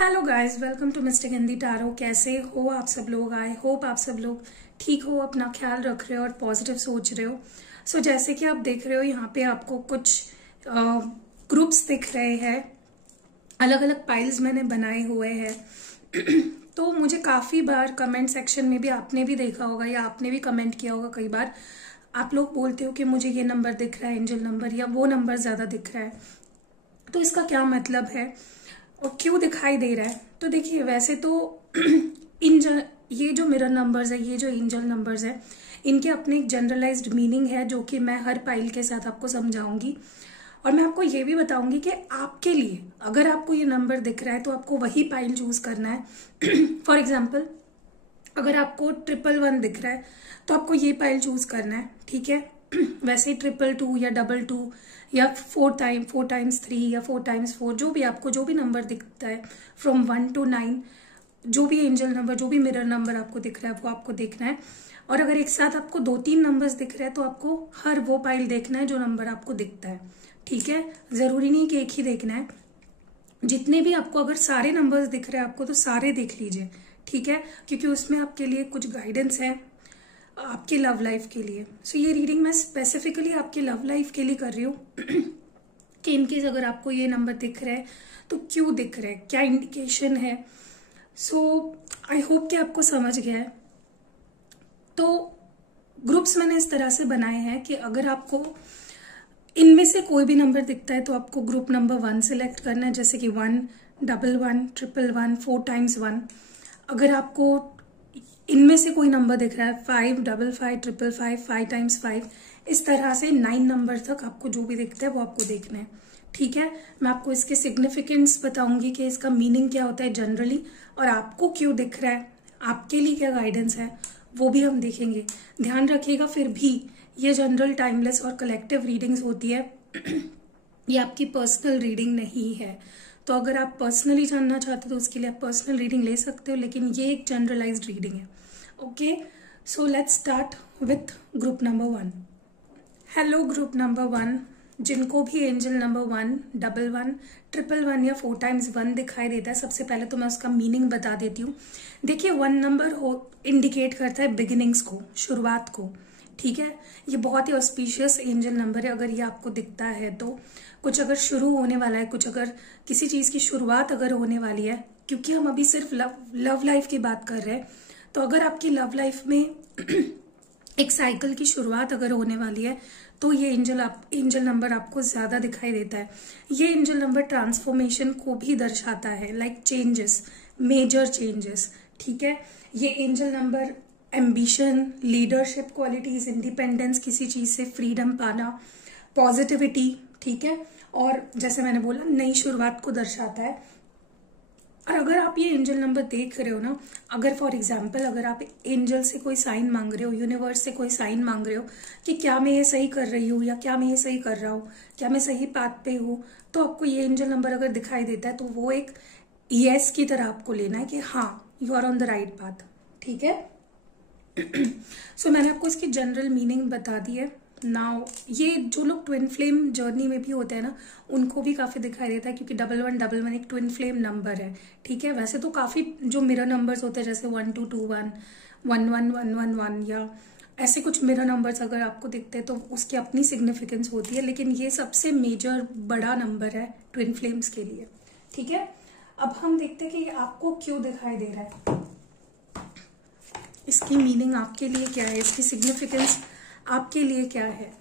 Hello guys, welcome to mister Hindi tarot. कैसे हो आप सब लोग? आई होप आप सब लोग ठीक हो, अपना ख्याल रख रहे हो और पॉजिटिव सोच रहे हो। सो जैसे कि आप देख रहे हो यहाँ पे आपको कुछ ग्रुप्स दिख रहे हैं, अलग अलग पाइल्स मैंने बनाए हुए हैं। तो मुझे काफ़ी बार कमेंट सेक्शन में भी आपने भी देखा होगा या आपने भी कमेंट किया होगा, कई बार आप लोग बोलते हो कि मुझे ये नंबर दिख रहा है एंजल नंबर, या वो नंबर ज़्यादा दिख रहा है, तो इसका क्या मतलब है और क्यों दिखाई दे रहा है। तो देखिए, वैसे तो ये जो मिरर नंबर्स है, ये जो एंजल नंबर्स है, इनके अपने एक जनरलाइज्ड मीनिंग है जो कि मैं हर पाइल के साथ आपको समझाऊंगी। और मैं आपको ये भी बताऊंगी कि आपके लिए अगर आपको ये नंबर दिख रहा है तो आपको वही पाइल चूज करना है। फॉर एग्जाम्पल, अगर आपको 111 दिख रहा है तो आपको ये पाइल चूज करना है, ठीक है। वैसे 222 या 22 या 4 टाइम्स 3 या 4 टाइम्स 4, जो भी आपको जो भी नंबर दिखता है फ्रॉम 1 to 9, जो भी एंजल नंबर, जो भी मिरर नंबर आपको दिख रहा है वो आपको देखना है। और अगर एक साथ आपको 2-3 नंबर्स दिख रहे हैं तो आपको हर वो पाइल देखना है जो नंबर आपको दिखता है, ठीक है। जरूरी नहीं कि एक ही देखना है, जितने भी आपको अगर सारे नंबर्स दिख रहे हैं आपको तो सारे देख लीजिए, ठीक है, क्योंकि उसमें आपके लिए कुछ गाइडेंस है आपके लव लाइफ के लिए। सो ये रीडिंग मैं स्पेसिफिकली आपके लव लाइफ के लिए कर रही हूँ कि इनकेस अगर आपको ये नंबर दिख रहा है तो क्यों दिख रहा है, क्या इंडिकेशन है। सो आई होप कि आपको समझ गया है। तो ग्रुप्स मैंने इस तरह से बनाए हैं कि अगर आपको इनमें से कोई भी नंबर दिखता है तो आपको ग्रुप नंबर 1 सिलेक्ट करना है, जैसे कि 1, 11, 111, 4 times 1। अगर आपको इनमें से कोई नंबर दिख रहा है 5, 55, 555, 5 times 5, इस तरह से 9 नंबर तक आपको जो भी दिखता है वो आपको देखना है, ठीक है। मैं आपको इसके सिग्निफिकेंस बताऊंगी कि इसका मीनिंग क्या होता है जनरली, और आपको क्यों दिख रहा है, आपके लिए क्या गाइडेंस है, वो भी हम देखेंगे। ध्यान रखिएगा, फिर भी ये जनरल, टाइमलेस और कलेक्टिव रीडिंग्स होती है। ये आपकी पर्सनल रीडिंग नहीं है। तो अगर आप पर्सनली जानना चाहते हो तो उसके लिए आप पर्सनल रीडिंग ले सकते हो, लेकिन ये एक जनरलाइज्ड रीडिंग है। Okay, so let's start with group number 1। Hello group number 1, जिनको भी एंजल नंबर 1, 11, 111 या 4 times 1 दिखाई देता है, सबसे पहले तो मैं उसका मीनिंग बता देती हूँ। देखिए, 1 नंबर इंडिकेट करता है बिगिनिंग्स को, शुरुआत को, ठीक है। ये बहुत ही ऑस्पिशियस एंजल नंबर है। अगर ये आपको दिखता है तो कुछ अगर शुरू होने वाला है, कुछ अगर किसी चीज की शुरुआत अगर होने वाली है, क्योंकि हम अभी सिर्फ लव लाइफ की बात कर रहे हैं। तो अगर आपकी लव लाइफ में एक साइकिल की शुरुआत अगर होने वाली है तो ये एंजल नंबर आपको ज्यादा दिखाई देता है। ये एंजल नंबर ट्रांसफॉर्मेशन को भी दर्शाता है, लाइक चेंजेस, मेजर चेंजेस, ठीक है। ये angel number ambition, leadership qualities, independence, किसी चीज से फ्रीडम पाना, पॉजिटिविटी, ठीक है, और जैसे मैंने बोला नई शुरुआत को दर्शाता है। और अगर आप ये एंजल नंबर देख रहे हो ना, अगर फॉर एग्जाम्पल अगर आप एंजल से कोई साइन मांग रहे हो, यूनिवर्स से कोई साइन मांग रहे हो कि क्या मैं ये सही कर रही हूँ या क्या मैं ये सही कर रहा हूँ, क्या मैं सही पाथ पे हूँ, तो आपको ये एंजल नंबर अगर दिखाई देता है तो वो एक यस की तरह आपको लेना है कि हाँ, you are on the right path, ठीक है। सो मैंने आपको इसकी जनरल मीनिंग बता दी है। नाउ ये जो लोग ट्विन फ्लेम जर्नी में भी होते हैं ना, उनको भी काफी दिखाई देता है, क्योंकि 1111 एक ट्विन फ्लेम नंबर है, ठीक है। वैसे तो काफी जो मिरर नंबर्स होते हैं, जैसे 1221, 11111 या ऐसे कुछ मिरर नंबर्स अगर आपको दिखते हैं तो उसकी अपनी सिग्निफिकेंस होती है, लेकिन ये सबसे मेजर बड़ा नंबर है ट्विन फ्लेम्स के लिए, ठीक है। अब हम देखते हैं कि ये आपको क्यों दिखाई दे रहा है, इसकी मीनिंग आपके लिए क्या है, इसकी सिग्निफिकेंस आपके लिए क्या है।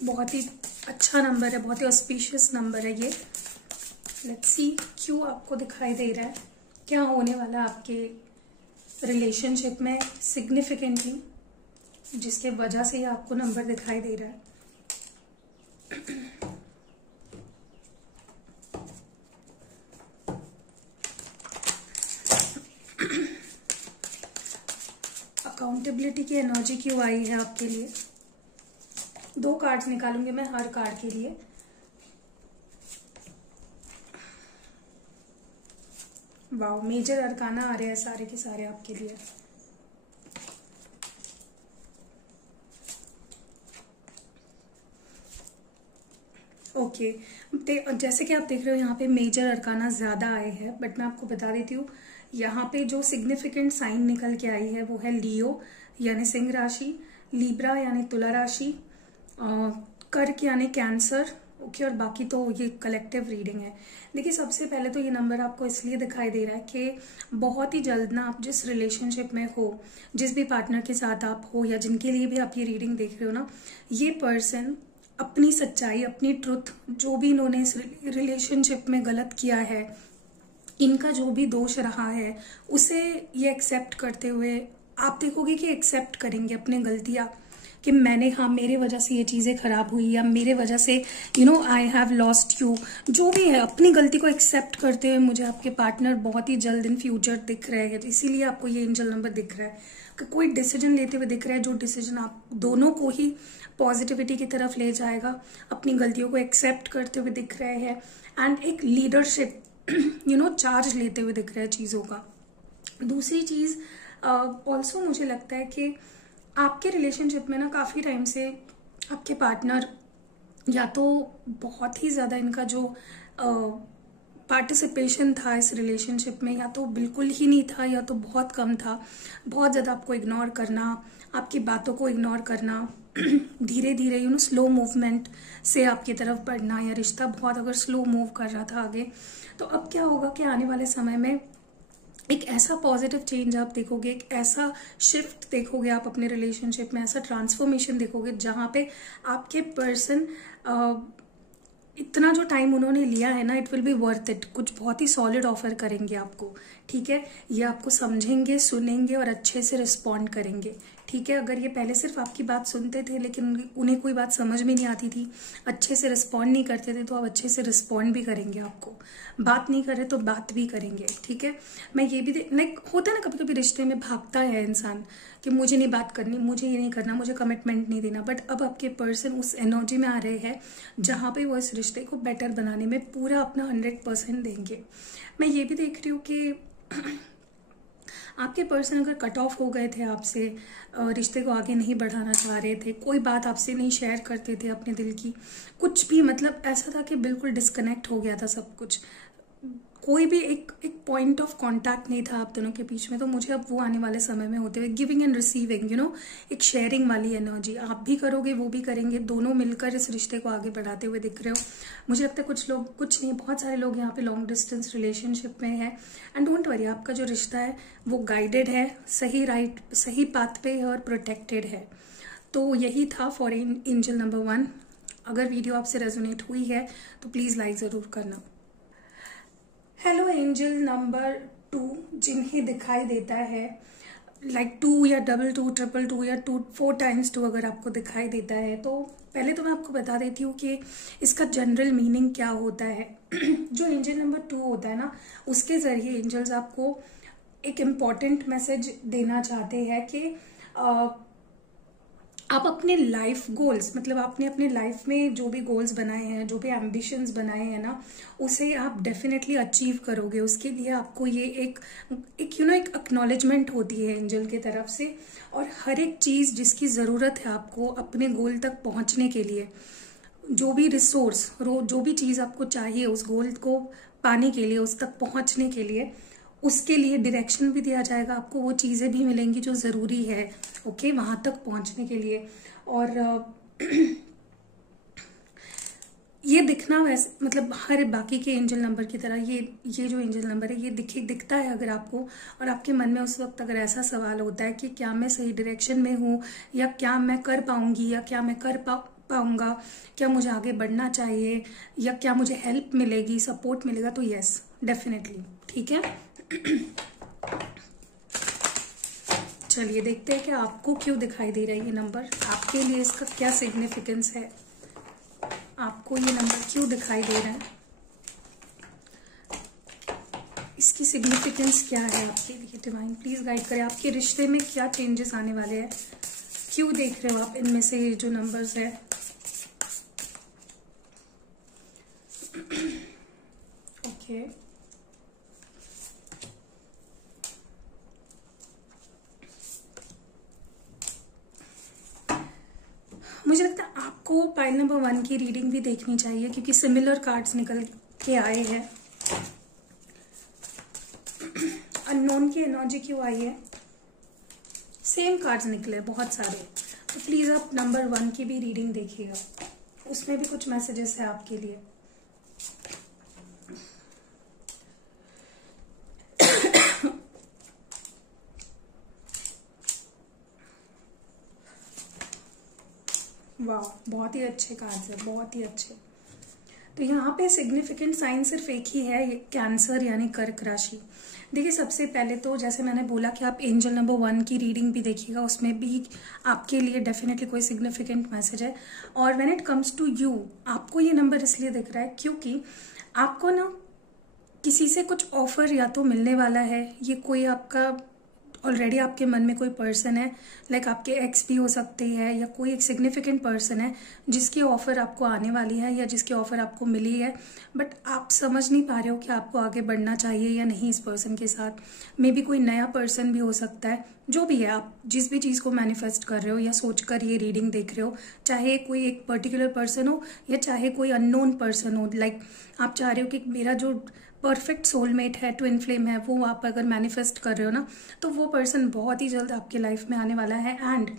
बहुत ही अच्छा नंबर है, बहुत ही ऑस्पिशियस नंबर है ये। लेट्स सी क्यों आपको दिखाई दे रहा है, क्या होने वाला है आपके रिलेशनशिप में सिग्निफिकेंटली, जिसके वजह से ये आपको नंबर दिखाई दे रहा है। अकाउंटेबिलिटी की एनर्जी क्यों आई है आपके लिए। 2 कार्ड्स निकालूंगी मैं हर कार्ड के लिए। वाओ, मेजर अरकाना आ रहे हैं सारे के सारे आपके लिए। ओके जैसे कि आप देख रहे हो यहाँ पे मेजर अरकाना ज्यादा आए हैं, बट मैं आपको बता देती हूँ यहाँ पे जो सिग्निफिकेंट साइन निकल के आई है वो है लियो यानी सिंह राशि, लीब्रा यानी तुला राशि, कर्क यानी कैंसर। ओके और बाकी तो ये कलेक्टिव रीडिंग है। देखिए सबसे पहले तो ये नंबर आपको इसलिए दिखाई दे रहा है कि बहुत ही जल्द ना आप जिस रिलेशनशिप में हो, जिस भी पार्टनर के साथ आप हो या जिनके लिए भी आप ये रीडिंग देख रहे हो ना, ये पर्सन अपनी सच्चाई, अपनी ट्रुथ, जो भी इन्होंने इस रिलेशनशिप में गलत किया है, इनका जो भी दोष रहा है, उसे ये एक्सेप्ट करते हुए आप देखोगे कि एक्सेप्ट करेंगे अपनी गलतियां कि मैंने, हाँ मेरे वजह से ये चीजें खराब हुई या मेरे वजह से आई हैव लॉस्ट यू, जो भी है अपनी गलती को एक्सेप्ट करते हुए मुझे आपके पार्टनर बहुत ही जल्द इन फ्यूचर दिख रहे हैं। इसीलिए आपको ये एंजल नंबर दिख रहा है कि कोई डिसीजन लेते हुए दिख रहा है, जो डिसीजन आप दोनों को ही पॉजिटिविटी की तरफ ले जाएगा, अपनी गलतियों को एक्सेप्ट करते हुए दिख रहे हैं एंड एक लीडरशिप चार्ज लेते हुए दिख रहा है चीजों का। दूसरी चीज ऑल्सो मुझे लगता है कि आपके रिलेशनशिप में ना काफी टाइम से आपके पार्टनर या तो बहुत ही ज्यादा इनका जो पार्टिसिपेशन था इस रिलेशनशिप में, या तो बिल्कुल ही नहीं था या तो बहुत कम था। बहुत ज्यादा आपको इग्नोर करना, आपकी बातों को इग्नोर करना, धीरे धीरे स्लो मूवमेंट से आपकी तरफ बढ़ना, या रिश्ता बहुत अगर स्लो मूव कर रहा था आगे, तो अब क्या होगा कि आने वाले समय में एक ऐसा पॉजिटिव चेंज आप देखोगे, एक ऐसा शिफ्ट देखोगे आप अपने रिलेशनशिप में, ऐसा ट्रांसफॉर्मेशन देखोगे जहां पे आपके पर्सन इतना जो टाइम उन्होंने लिया है ना, it will be worth it. कुछ बहुत ही सॉलिड ऑफर करेंगे आपको, ठीक है। ये आपको समझेंगे, सुनेंगे और अच्छे से रिस्पॉन्ड करेंगे, ठीक है। अगर ये पहले सिर्फ आपकी बात सुनते थे लेकिन उन्हें कोई बात समझ में नहीं आती थी, अच्छे से रिस्पॉन्ड नहीं करते थे, तो अब अच्छे से रिस्पॉन्ड भी करेंगे आपको। बात नहीं करे तो बात भी करेंगे, ठीक है। मैं ये भी लाइक होता है ना कभी कभी रिश्ते में भागता है इंसान कि मुझे नहीं बात करनी, मुझे ये नहीं करना, मुझे कमिटमेंट नहीं देना, बट अब आपके पर्सन उस एनर्जी में आ रहे हैं जहां पे वो इस रिश्ते को बेटर बनाने में पूरा अपना 100% देंगे। मैं ये भी देख रही हूँ कि आपके पर्सन अगर कट ऑफ हो गए थे आपसे, रिश्ते को आगे नहीं बढ़ाना चाह रहे थे, कोई बात आपसे नहीं शेयर करते थे अपने दिल की, कुछ भी मतलब ऐसा था कि बिल्कुल डिस्कनेक्ट हो गया था सब कुछ, कोई भी एक पॉइंट ऑफ कांटेक्ट नहीं था आप दोनों के बीच में, तो मुझे अब वो आने वाले समय में होते हुए गिविंग एंड रिसीविंग एक शेयरिंग वाली एनर्जी आप भी करोगे, वो भी करेंगे, दोनों मिलकर इस रिश्ते को आगे बढ़ाते हुए दिख रहे हो। मुझे लगता है कुछ लोग, कुछ नहीं बहुत सारे लोग यहाँ पे लॉन्ग डिस्टेंस रिलेशनशिप में है। एंड डोंट वरी, आपका जो रिश्ता है वो गाइडेड है, सही पाथ पे है और प्रोटेक्टेड है। तो यही था फॉर एंजल नंबर 1। अगर वीडियो आपसे रेजोनेट हुई है तो प्लीज लाइक जरूर करना। हेलो एंजल नंबर 2, जिन्हें दिखाई देता है लाइक 2 या 2 2 2 या 4 times 2 अगर आपको दिखाई देता है, तो पहले तो मैं आपको बता देती हूँ कि इसका जनरल मीनिंग क्या होता है। जो एंजल नंबर 2 होता है ना, उसके जरिए एंजल्स आपको एक इम्पॉर्टेंट मैसेज देना चाहते हैं कि आप अपने लाइफ गोल्स, मतलब आपने अपने लाइफ में जो भी गोल्स बनाए हैं, जो भी एम्बिशंस बनाए हैं ना, उसे आप डेफिनेटली अचीव करोगे। उसके लिए आपको ये एक एक्नॉलेजमेंट होती है एंजल की तरफ से, और हर एक चीज जिसकी जरूरत है आपको अपने गोल तक पहुंचने के लिए, जो भी रिसोर्स, जो भी चीज आपको चाहिए उस गोल को पाने के लिए, उस तक पहुंचने के लिए, उसके लिए डायरेक्शन भी दिया जाएगा आपको, वो चीजें भी मिलेंगी जो जरूरी है ओके वहां तक पहुंचने के लिए। और ये दिखना वैसे मतलब हर बाकी के एंजल नंबर की तरह ये जो एंजल नंबर है ये दिखता है अगर आपको, और आपके मन में उस वक्त अगर ऐसा सवाल होता है कि क्या मैं सही डायरेक्शन में हूँ, या क्या मैं कर पाऊंगी, या क्या मैं कर पाऊंगा, क्या मुझे आगे बढ़ना चाहिए, या क्या मुझे हेल्प मिलेगी, सपोर्ट मिलेगा, तो यस डेफिनेटली, ठीक है। चलिए देखते हैं कि आपको क्यों दिखाई दे रहा है ये नंबर, आपके लिए इसका क्या सिग्निफिकेंस है, आपको ये नंबर क्यों दिखाई दे रहा है, इसकी सिग्निफिकेंस क्या है आपके लिए। डिवाइन प्लीज गाइड करें, आपके रिश्ते में क्या चेंजेस आने वाले हैं, क्यों देख रहे हो आप इनमें से जो नंबर्स है। ओके आपको पाइल नंबर 1 की रीडिंग भी देखनी चाहिए क्योंकि सिमिलर कार्ड्स निकल के आए हैं। अननोन की एनर्जी क्यों आई है? सेम कार्ड्स निकले बहुत सारे, तो प्लीज आप नंबर 1 की भी रीडिंग देखिएगा, उसमें भी कुछ मैसेजेस है आपके लिए। वाह, बहुत ही अच्छे कार्ड्स है, बहुत ही अच्छे। तो यहाँ पे सिग्निफिकेंट साइन सिर्फ एक ही है, कैंसर यानी कर्क राशि। देखिए, सबसे पहले तो जैसे मैंने बोला कि आप एंजल नंबर 1 की रीडिंग भी देखिएगा, उसमें भी आपके लिए डेफिनेटली कोई सिग्निफिकेंट मैसेज है। और when it comes to you, आपको ये नंबर इसलिए दिख रहा है क्योंकि आपको ना किसी से कुछ ऑफर या तो मिलने वाला है, ये कोई आपका ऑलरेडी आपके मन में कोई पर्सन है, लाइक आपके एक्स भी हो सकते हैं, या कोई एक सिग्निफिकेंट पर्सन है जिसकी ऑफर आपको आने वाली है या जिसकी ऑफर आपको मिली है, बट आप समझ नहीं पा रहे हो कि आपको आगे बढ़ना चाहिए या नहीं इस पर्सन के साथ। मे बी कोई नया पर्सन भी हो सकता है। जो भी है, आप जिस भी चीज़ को मैनिफेस्ट कर रहे हो या सोचकर ये रीडिंग देख रहे हो, चाहे कोई एक पर्टिकुलर पर्सन हो या चाहे कोई अननोन पर्सन हो, लाइक आप चाह रहे हो कि मेरा जो परफेक्ट सोलमेट है, ट्विन फ्लेम है, वो आप अगर मैनिफेस्ट कर रहे हो ना, तो वो पर्सन बहुत ही जल्द आपके लाइफ में आने वाला है। एंड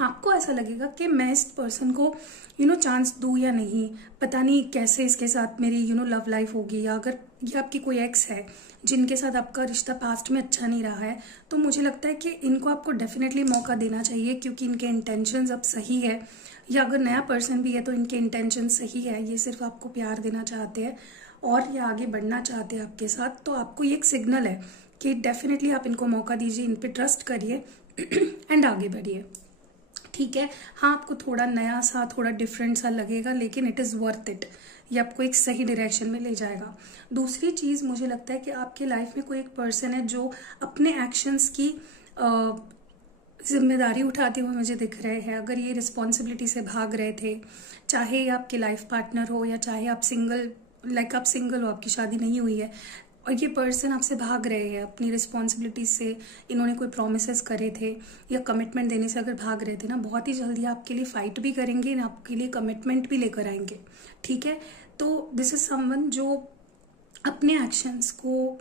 आपको ऐसा लगेगा कि मैं इस पर्सन को चांस दूं या नहीं, पता नहीं कैसे इसके साथ मेरी लव लाइफ होगी, या अगर ये आपकी कोई एक्स है जिनके साथ आपका रिश्ता पास्ट में अच्छा नहीं रहा है, तो मुझे लगता है कि इनको आपको डेफिनेटली मौका देना चाहिए क्योंकि इनके इंटेंशंस अब सही है। या अगर नया पर्सन भी है तो इनके इंटेंशन सही है, ये सिर्फ आपको प्यार देना चाहते हैं और ये आगे बढ़ना चाहते हैं आपके साथ। तो आपको ये एक सिग्नल है कि डेफिनेटली आप इनको मौका दीजिए, इन पे ट्रस्ट करिए एंड आगे बढ़िए। ठीक है, हाँ, आपको थोड़ा नया सा, थोड़ा डिफरेंट सा लगेगा, लेकिन इट इज़ वर्थ इट। ये आपको एक सही डायरेक्शन में ले जाएगा। दूसरी चीज़, मुझे लगता है कि आपके लाइफ में कोई एक पर्सन है जो अपने एक्शंस की जिम्मेदारी उठाते हुए मुझे दिख रहे हैं। अगर ये रिस्पॉन्सिबिलिटी से भाग रहे थे, चाहे ये आपके लाइफ पार्टनर हो या चाहे आप सिंगल, लाइक आप सिंगल हो, आपकी शादी नहीं हुई है और ये पर्सन आपसे भाग रहे हैं अपनी रिस्पॉन्सिबिलिटी से, इन्होंने कोई प्रोमिसेस करे थे या कमिटमेंट देने से अगर भाग रहे थे ना, बहुत ही जल्दी आपके लिए फाइट भी करेंगे, आपके लिए कमिटमेंट भी लेकर आएंगे। ठीक है, तो दिस इज समवन जो अपने एक्शंस को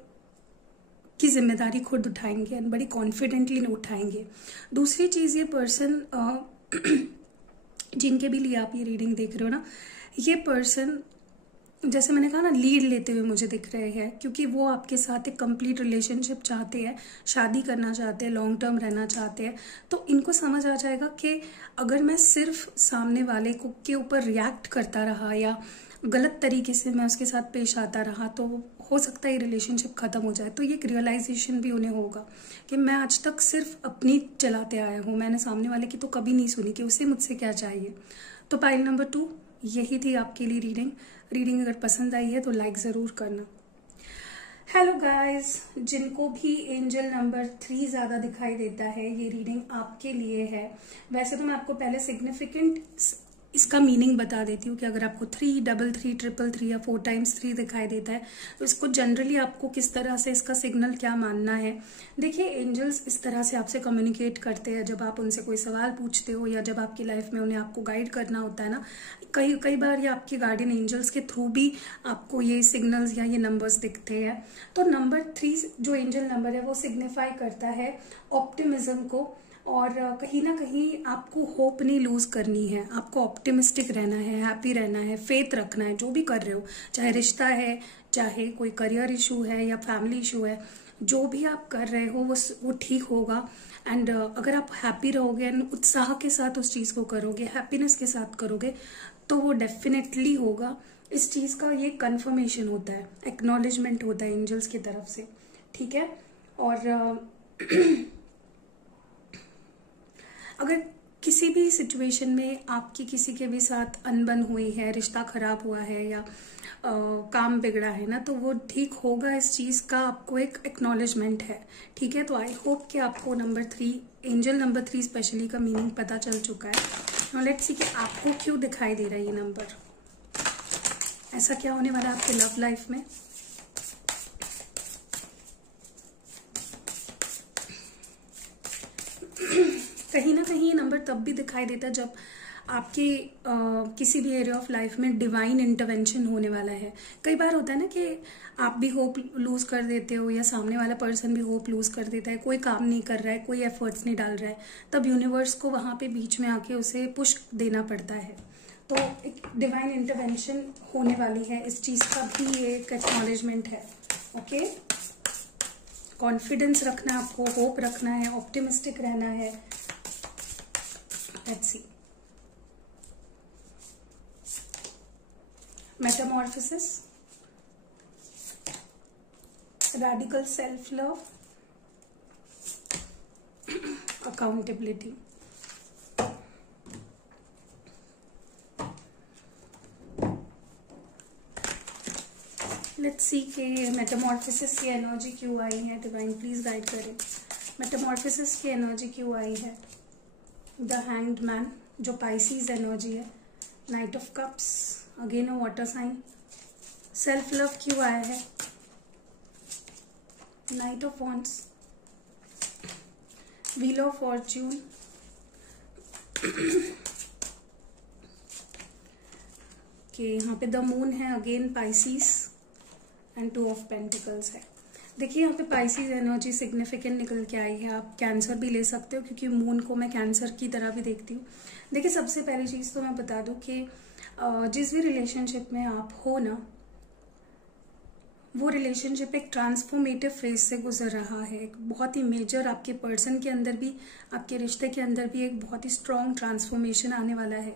की जिम्मेदारी खुद उठाएंगे एंड बड़ी कॉन्फिडेंटली उठाएंगे। दूसरी चीज़, ये पर्सन जिनके भी लिए आप ये रीडिंग देख रहे हो ना, ये पर्सन जैसे मैंने कहा ना, लीड लेते हुए मुझे दिख रहे हैं क्योंकि वो आपके साथ एक कंप्लीट रिलेशनशिप चाहते हैं, शादी करना चाहते हैं, लॉन्ग टर्म रहना चाहते हैं। तो इनको समझ आ जाएगा कि अगर मैं सिर्फ सामने वाले को के ऊपर रिएक्ट करता रहा या गलत तरीके से मैं उसके साथ पेश आता रहा तो हो सकता है ये रिलेशनशिप खत्म हो जाए। तो ये एक रियलाइजेशन भी उन्हें होगा कि मैं आज तक सिर्फ अपनी चलाते आया हूँ, मैंने सामने वाले की तो कभी नहीं सुनी कि उसे मुझसे क्या चाहिए। तो पाइल नंबर 2 यही थी आपके लिए रीडिंग अगर पसंद आई है तो लाइक ज़रूर करना। हेलो गाइस, जिनको भी एंजल नंबर 3 ज़्यादा दिखाई देता है, ये रीडिंग आपके लिए है। वैसे तो मैं आपको पहले सिग्निफिकेंट इसका मीनिंग बता देती हूँ कि अगर आपको 3, 3, 3, 3 या 4 टाइम्स 3 दिखाई देता है तो इसको जनरली आपको किस तरह से, इसका सिग्नल क्या मानना है। देखिए, एंजल्स इस तरह से आपसे कम्युनिकेट करते हैं जब आप उनसे कोई सवाल पूछते हो या जब आपकी लाइफ में उन्हें आपको गाइड करना होता है ना। कई बार ये आपके गार्डियन एंजल्स के थ्रू भी आपको ये सिग्नल्स या ये नंबर्स दिखते हैं। तो नंबर 3 जो एंजल नंबर है वो सिग्निफाई करता है ऑप्टिमिज्म को, और कहीं ना कहीं आपको होप नहीं लूज करनी है, आपको ऑप्टिमिस्टिक रहना है, हैप्पी रहना है, फेथ रखना है। जो भी कर रहे हो, चाहे रिश्ता है, चाहे कोई करियर इशू है या फैमिली इशू है, जो भी आप कर रहे हो वो ठीक होगा। एंड अगर आप हैप्पी रहोगे एंड उत्साह के साथ उस चीज़ को करोगे, हैप्पीनेस के साथ करोगे, तो वो डेफिनेटली होगा। इस चीज़ का ये कंफर्मेशन होता है, एक्नॉलेजमेंट होता है एंजल्स की तरफ से। ठीक है, और अगर किसी भी सिचुएशन में आपकी किसी के भी साथ अनबन हुई है, रिश्ता खराब हुआ है या काम बिगड़ा है ना, तो वो ठीक होगा। इस चीज़ का आपको एक एक्नॉलेजमेंट है। ठीक है, तो आई होप कि आपको नंबर 3, एंजल नंबर 3 स्पेशली का मीनिंग पता चल चुका है। नाउ लेट्स सी कि आपको क्यों दिखाई दे रहा है ये नंबर, ऐसा क्या होने वाला है आपके लव लाइफ में। कहीं ना कहीं ये नंबर तब भी दिखाई देता है जब आपके किसी भी एरिया ऑफ लाइफ में डिवाइन इंटरवेंशन होने वाला है। कई बार होता है ना कि आप भी होप लूज कर देते हो या सामने वाला पर्सन भी होप लूज कर देता है, कोई काम नहीं कर रहा है, कोई एफर्ट्स नहीं डाल रहा है, तब यूनिवर्स को वहां पे बीच में आके उसे पुश देना पड़ता है। तो एक डिवाइन इंटरवेंशन होने वाली है, इस चीज का भी एक एक्नॉलेजमेंट है। ओके, कॉन्फिडेंस रखना है आपको, होप रखना है, ऑप्टिमिस्टिक रहना है। Let's see, metamorphosis, radical self love, accountability। Let's see के मेटामॉर्फोसिस की एनर्जी क्यों आई है, डिवाइन प्लीज गाइड करें। मेटामॉर्फोसिस की एनर्जी क्यों आई है, द हैंग्ड मैन जो पाइसीज एनर्जी है, knight of cups again a water sign, self love क्यों आया है, knight of wands, wheel of fortune, कि यहाँ पे द मून है again Pisces and two of pentacles है। देखिए यहाँ पे पाइसीज एनर्जी सिग्निफिकेंट निकल के आई है। आप कैंसर भी ले सकते हो क्योंकि मून को मैं कैंसर की तरह भी देखती हूँ। देखिए सबसे पहली चीज तो मैं बता दूं कि जिस भी रिलेशनशिप में आप हो ना, वो रिलेशनशिप एक ट्रांसफॉर्मेटिव फेज से गुजर रहा है। एक बहुत ही मेजर आपके पर्सन के अंदर भी, आपके रिश्ते के अंदर भी एक बहुत ही स्ट्रॉन्ग ट्रांसफॉर्मेशन आने वाला है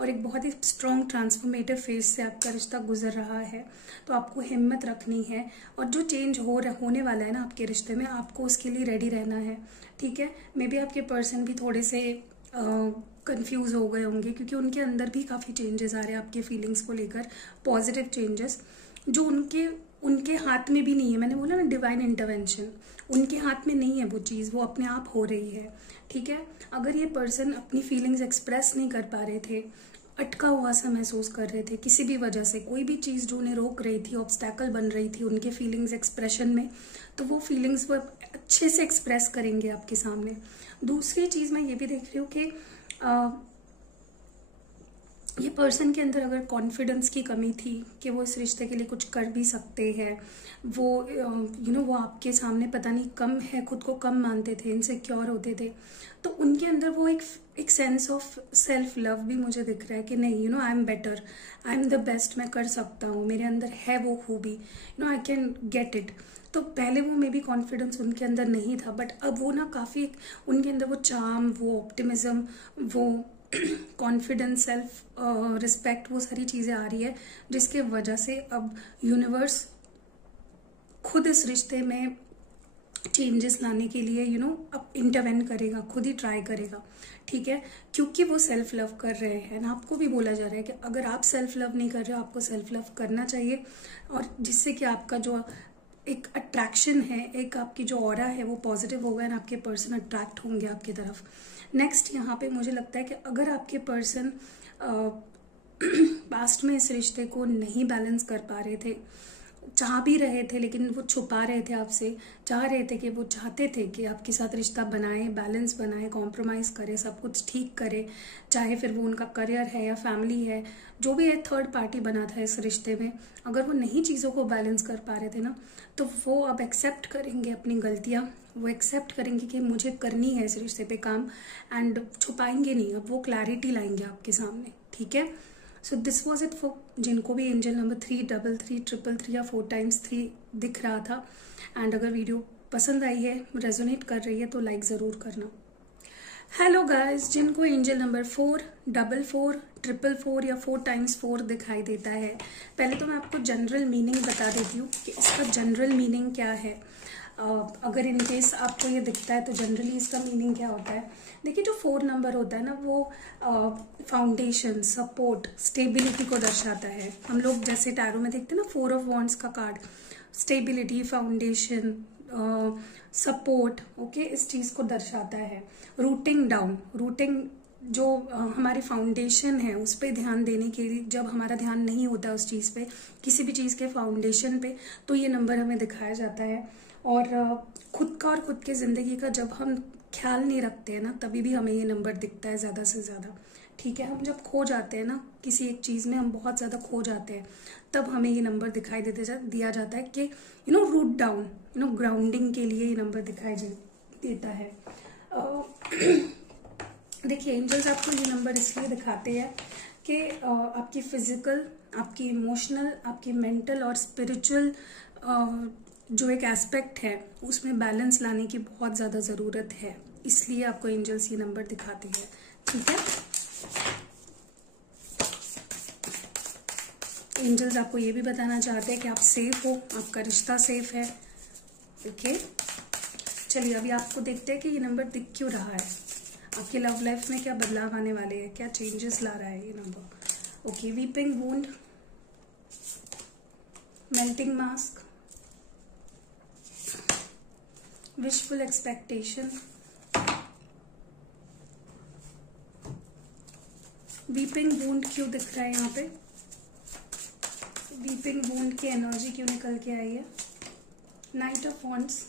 और एक बहुत ही स्ट्रॉन्ग ट्रांसफॉर्मेटिव फेज से आपका रिश्ता गुजर रहा है। तो आपको हिम्मत रखनी है और जो चेंज होने वाला है ना आपके रिश्ते में, आपको उसके लिए रेडी रहना है। ठीक है, मे बी आपके पर्सन भी थोड़े से कंफ्यूज हो गए होंगे क्योंकि उनके अंदर भी काफ़ी चेंजेस आ रहे हैं आपके फीलिंग्स को लेकर, पॉजिटिव चेंजेस जो उनके हाथ में भी नहीं है। मैंने बोला ना डिवाइन इंटरवेंशन, उनके हाथ में नहीं है वो चीज़, वो अपने आप हो रही है। ठीक है, अगर ये पर्सन अपनी फीलिंग्स एक्सप्रेस नहीं कर पा रहे थे, अटका हुआ सा महसूस कर रहे थे किसी भी वजह से, कोई भी चीज़ जो उन्हें रोक रही थी, ऑब्स्टैकल बन रही थी उनके फीलिंग्स एक्सप्रेशन में, तो वो फीलिंग्स वो अच्छे से एक्सप्रेस करेंगे आपके सामने। दूसरी चीज़ मैं ये भी देख रही हूँ कि ये पर्सन के अंदर अगर कॉन्फिडेंस की कमी थी कि वो इस रिश्ते के लिए कुछ कर भी सकते हैं, वो वो आपके सामने पता नहीं कम है, खुद को कम मानते थे, इनसिक्योर होते थे, तो उनके अंदर वो एक सेंस ऑफ सेल्फ लव भी मुझे दिख रहा है कि नहीं I am better, I am the best, मैं कर सकता हूँ, मेरे अंदर है वो खूबी, आई कैन गेट इट। तो पहले वो मे बी कॉन्फिडेंस उनके अंदर नहीं था, बट अब वो ना काफ़ी उनके अंदर वो चार्म, वो ऑप्टिमिज्म, वो कॉन्फिडेंस, सेल्फ रिस्पेक्ट, वो सारी चीज़ें आ रही है जिसके वजह से अब यूनिवर्स खुद इस रिश्ते में चेंजेस लाने के लिए अब इंटरवेन करेगा, खुद ही ट्राई करेगा। ठीक है, क्योंकि वो सेल्फ लव कर रहे हैं ना। आपको भी बोला जा रहा है कि अगर आप सेल्फ लव नहीं कर रहे हो, आपको सेल्फ लव करना चाहिए, और जिससे कि आपका जो एक अट्रैक्शन है, एक आपकी जो ऑरा है वो पॉजिटिव होगा एंड आपके पर्सन अट्रैक्ट होंगे आपकी तरफ। नेक्स्ट यहाँ पे मुझे लगता है कि अगर आपके पर्सन पास्ट में इस रिश्ते को नहीं बैलेंस कर पा रहे थे, चाह भी रहे थे लेकिन वो छुपा रहे थे आपसे, चाह रहे थे कि वो चाहते थे कि आपके साथ रिश्ता बनाए, बैलेंस बनाए, कॉम्प्रोमाइज़ करे, सब कुछ ठीक करे, चाहे फिर वो उनका करियर है या फैमिली है, जो भी है थर्ड पार्टी बना था इस रिश्ते में, अगर वो नहीं चीज़ों को बैलेंस कर पा रहे थे ना, तो वो अब एक्सेप्ट करेंगे अपनी गलतियाँ, वो एक्सेप्ट करेंगे कि मुझे करनी है इस रिश्ते पे काम, एंड छुपाएंगे नहीं, अब वो क्लैरिटी लाएंगे आपके सामने। ठीक है, so this was it for जिनको भी एंजल नंबर 33333 या 4 times 3 दिख रहा था। एंड अगर वीडियो पसंद आई है, रेजोनेट कर रही है, तो लाइक ज़रूर करना। हेलो गाइस, जिनको एंजल नंबर 44444 या 4 times 4 दिखाई देता है, पहले तो मैं आपको जनरल मीनिंग बता देती हूँ कि इसका जनरल मीनिंग क्या है। अगर इन केस आपको ये दिखता है तो जनरली इसका मीनिंग क्या होता है। देखिए जो 4 नंबर होता है ना, वो फाउंडेशन, सपोर्ट, स्टेबिलिटी को दर्शाता है। हम लोग जैसे टैरो में देखते हैं ना 4 of Wands का card, stability, foundation, support, okay, इस चीज़ को दर्शाता है। रूटिंग डाउन, रूटिंग जो हमारी फाउंडेशन है उस पर ध्यान देने के लिए, जब हमारा ध्यान नहीं होता उस चीज़ पे, किसी भी चीज़ के फाउंडेशन पे, तो ये नंबर हमें दिखाया जाता है। और खुद का और खुद की ज़िंदगी का जब हम ख्याल नहीं रखते हैं ना, तभी भी हमें ये नंबर दिखता है ज़्यादा से ज़्यादा। ठीक है, हम जब खो जाते हैं ना किसी एक चीज़ में, हम बहुत ज़्यादा खो जाते हैं, तब हमें ये नंबर दिखाई दिया जाता है कि रूट डाउन, ग्राउंडिंग के लिए ये नंबर दिखाई देता है। देखिए, एंजल्स आपको ये नंबर इसलिए दिखाते हैं कि आपकी फिजिकल, आपकी इमोशनल, आपकी मेंटल और स्पिरिचुअल जो एक एस्पेक्ट है उसमें बैलेंस लाने की बहुत ज़्यादा ज़रूरत है, इसलिए आपको एंजल्स ये नंबर दिखाते हैं। ठीक है, एंजल्स आपको ये भी बताना चाहते हैं कि आप सेफ हो, आपका रिश्ता सेफ है। ओके, चलिए अभी आपको देखते हैं कि ये नंबर दिख क्यों रहा है, आपकी लव लाइफ में क्या बदलाव आने वाले हैं, क्या चेंजेस ला रहा है ये number. Okay, weeping wound, melting mask, wishful expectation, weeping wound क्यों दिख रहा है यहाँ पे, वीपिंग वुंड की एनर्जी क्यों निकल के आई है, knight of wands,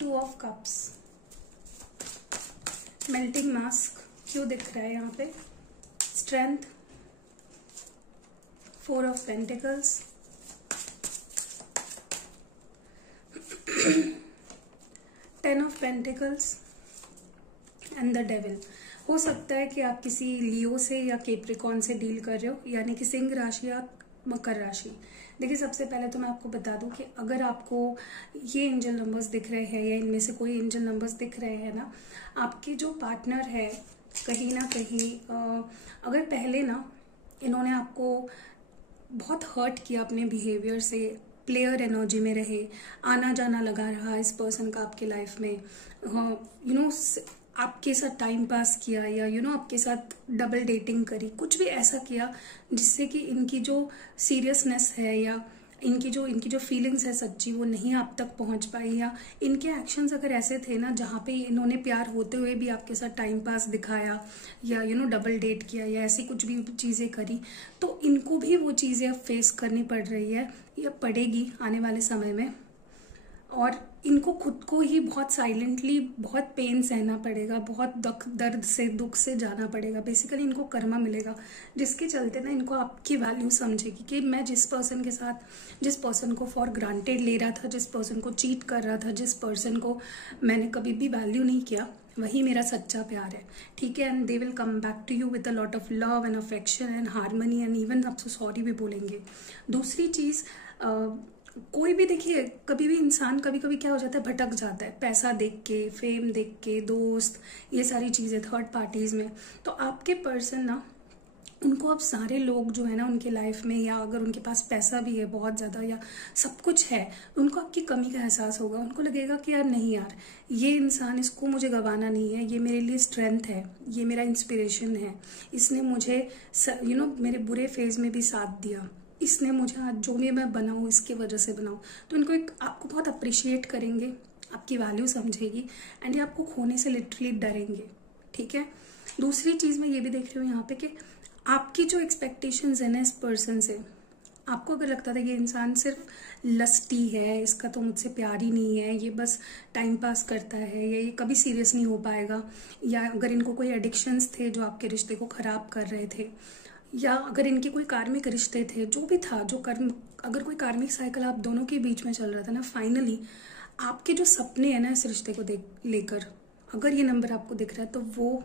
two of cups, melting mask क्यों दिख रहा है यहाँ पे, strength, four of pentacles, 10 of pentacles and the devil. हो सकता है कि आप किसी लियो से या कैप्रिकॉर्न से डील कर रहे हो, यानी कि सिंह राशि या मकर राशि। देखिए, सबसे पहले तो मैं आपको बता दूं कि अगर आपको ये एंजल नंबर्स दिख रहे हैं या इनमें से कोई एंजल नंबर्स दिख रहे हैं ना, आपके जो पार्टनर है कहीं ना कहीं अगर पहले ना इन्होंने आपको बहुत हर्ट किया अपने बिहेवियर से, प्लेयर एनर्जी में रहे, आना जाना लगा रहा इस पर्सन का आपके लाइफ में, आपके साथ टाइम पास किया या आपके साथ डबल डेटिंग करी, कुछ भी ऐसा किया जिससे कि इनकी जो सीरियसनेस है या इनकी जो फीलिंग्स है सच्ची, वो नहीं आप तक पहुंच पाई, या इनके एक्शंस अगर ऐसे थे ना जहाँ पे इन्होंने प्यार होते हुए भी आपके साथ टाइम पास दिखाया या डबल डेट किया या ऐसी कुछ भी चीज़ें करी, तो इनको भी वो चीज़ें अब फेस करनी पड़ रही है या पड़ेगी आने वाले समय में। और इनको खुद को ही बहुत साइलेंटली बहुत पेन सहना पड़ेगा, बहुत दर्द से दुख से जाना पड़ेगा। बेसिकली इनको कर्मा मिलेगा जिसके चलते ना इनको आपकी वैल्यू समझेगी कि मैं जिस पर्सन को फॉर ग्रांटेड ले रहा था, जिस पर्सन को चीट कर रहा था, जिस पर्सन को मैंने कभी भी वैल्यू नहीं किया, वही मेरा सच्चा प्यार है। ठीक है, and they will come back to you with a lot of love and affection and harmony and even आपसे सॉरी भी बोलेंगे। दूसरी चीज़, कोई भी देखिए, कभी भी इंसान कभी कभी क्या हो जाता है, भटक जाता है पैसा देख के, फेम देख के, दोस्त, ये सारी चीज़ें थर्ड पार्टीज़ में। तो आपके पर्सन ना, उनको अब सारे लोग जो है ना उनके लाइफ में, या अगर उनके पास पैसा भी है बहुत ज़्यादा या सब कुछ है, उनको आपकी कमी का एहसास होगा। उनको लगेगा कि यार नहीं यार, ये इंसान, इसको मुझे गंवाना नहीं है, ये मेरे लिए स्ट्रेंथ है, ये मेरा इंस्पिरेशन है, इसने मुझे मेरे बुरे फेज में भी साथ दिया, इसने मुझे आज जो भी मैं बनाऊँ इसकी वजह से बनाऊँ। तो इनको आपको बहुत अप्रिशिएट करेंगे, आपकी वैल्यू समझेगी, एंड ये आपको खोने से लिटरली डरेंगे। ठीक है, दूसरी चीज़ मैं ये भी देख रही हूँ यहाँ पे कि आपकी जो एक्सपेक्टेशंस है ना इस पर्सन से, आपको अगर लगता था ये इंसान सिर्फ लस्टी है, इसका तो मुझसे प्यार ही नहीं है, ये बस टाइम पास करता है, या ये कभी सीरियस नहीं हो पाएगा, या अगर इनको कोई एडिक्शंस थे जो आपके रिश्ते को ख़राब कर रहे थे, या अगर इनके कोई कार्मिक रिश्ते थे, जो भी था, अगर कोई कार्मिक साइकिल आप दोनों के बीच में चल रहा था ना, फाइनली आपके जो सपने हैं ना इस रिश्ते को लेकर, अगर ये नंबर आपको दिख रहा है, तो वो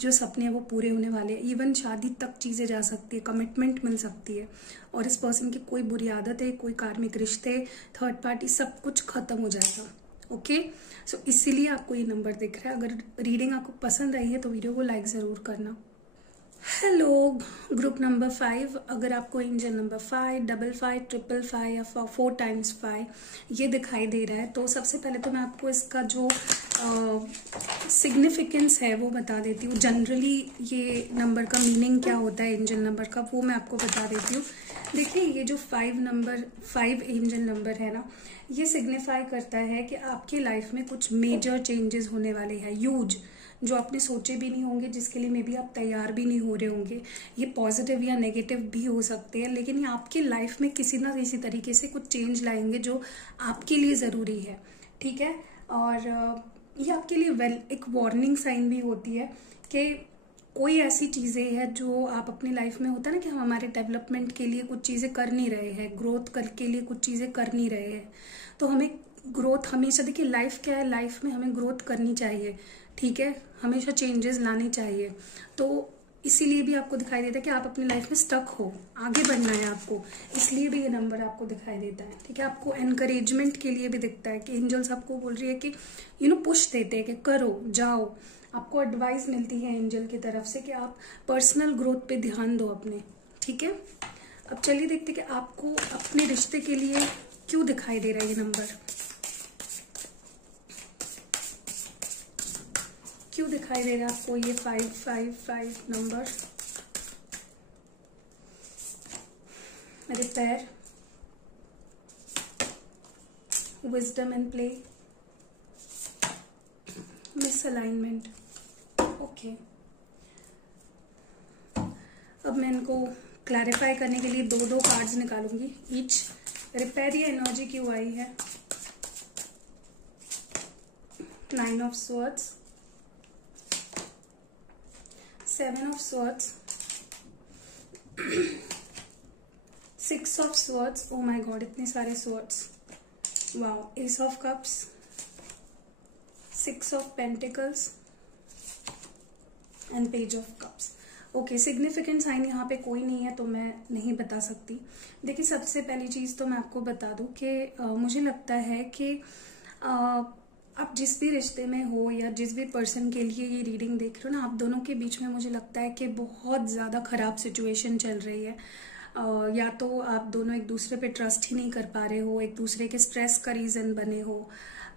जो सपने हैं वो पूरे होने वाले हैं। इवन शादी तक चीज़ें जा सकती है, कमिटमेंट मिल सकती है, और इस पर्सन की कोई बुरी आदत है, कोई कार्मिक रिश्ते, थर्ड पार्टी, सब कुछ खत्म हो जाएगा। ओके, सो इसीलिए आपको ये नंबर दिख रहा है। अगर रीडिंग आपको पसंद आई है तो वीडियो को लाइक ज़रूर करना। हेलो ग्रुप नंबर 5, अगर आपको एंजल नंबर 5, 55, 555 या 4 times 5 ये दिखाई दे रहा है, तो सबसे पहले तो मैं आपको इसका जो सिग्निफिकेंस है वो बता देती हूँ। जनरली ये नंबर का मीनिंग क्या होता है एंजल नंबर का, वो मैं आपको बता देती हूँ। देखिए, ये जो 5 एंजल नंबर है ना, ये सिग्निफाई करता है कि आपकी लाइफ में कुछ मेजर चेंजेस होने वाले हैं, ह्यूज, जो आपने सोचे भी नहीं होंगे, जिसके लिए मे बी आप तैयार भी नहीं हो रहे होंगे। ये पॉजिटिव या नेगेटिव भी हो सकते हैं, लेकिन ये आपकी लाइफ में किसी ना किसी तरीके से कुछ चेंज लाएंगे जो आपके लिए ज़रूरी है। ठीक है, और ये आपके लिए एक वार्निंग साइन भी होती है कि कोई ऐसी चीज़ें हैं जो आप अपनी लाइफ में, होता है ना कि हम हमारे डेवलपमेंट के लिए कुछ चीज़ें कर नहीं रहे हैं, ग्रोथ के लिए कुछ चीज़ें कर नहीं रहे हैं। तो हमें ग्रोथ हमेशा, देखिए लाइफ क्या है, लाइफ में हमें ग्रोथ करनी चाहिए, ठीक है, हमेशा चेंजेस लाने चाहिए। तो इसीलिए भी आपको दिखाई देता है कि आप अपनी लाइफ में स्टक हो, आगे बढ़ना है आपको, इसलिए भी ये नंबर आपको दिखाई देता है, ठीक है। आपको एनकरेजमेंट के लिए भी दिखता है कि एंजल्स आपको बोल रही है कि पुश देते हैं कि करो, जाओ। आपको एडवाइस मिलती है एंजल की तरफ से कि आप पर्सनल ग्रोथ पे ध्यान दो अपने, ठीक है। अब चलिए देखते हैं कि आपको अपने रिश्ते के लिए क्यों दिखाई दे रहा है ये नंबर, क्यों दिखाई दे रहा है आपको ये 555 number. Repair, wisdom and play, misalignment. Okay, अब मैं इनको क्लैरिफाई करने के लिए दो कार्ड्स निकालूंगी ईच। रिपेयर ये एनर्जी क्यों आई है, 9 of swords, 7 of swords, 6 of swords, oh my god इतने सारे swords, wow, ace of cups, 6 of pentacles and page of cups. Okay, significant sign यहाँ पे कोई नहीं है तो मैं नहीं बता सकती। देखिए सबसे पहली चीज़ तो मैं आपको बता दूँ कि मुझे लगता है कि आप जिस भी रिश्ते में हो या जिस भी पर्सन के लिए ये रीडिंग देख रहे हो ना, आप दोनों के बीच में मुझे लगता है कि बहुत ज़्यादा ख़राब सिचुएशन चल रही है। या तो आप दोनों एक दूसरे पे ट्रस्ट ही नहीं कर पा रहे हो, एक दूसरे के स्ट्रेस का रीज़न बने हो।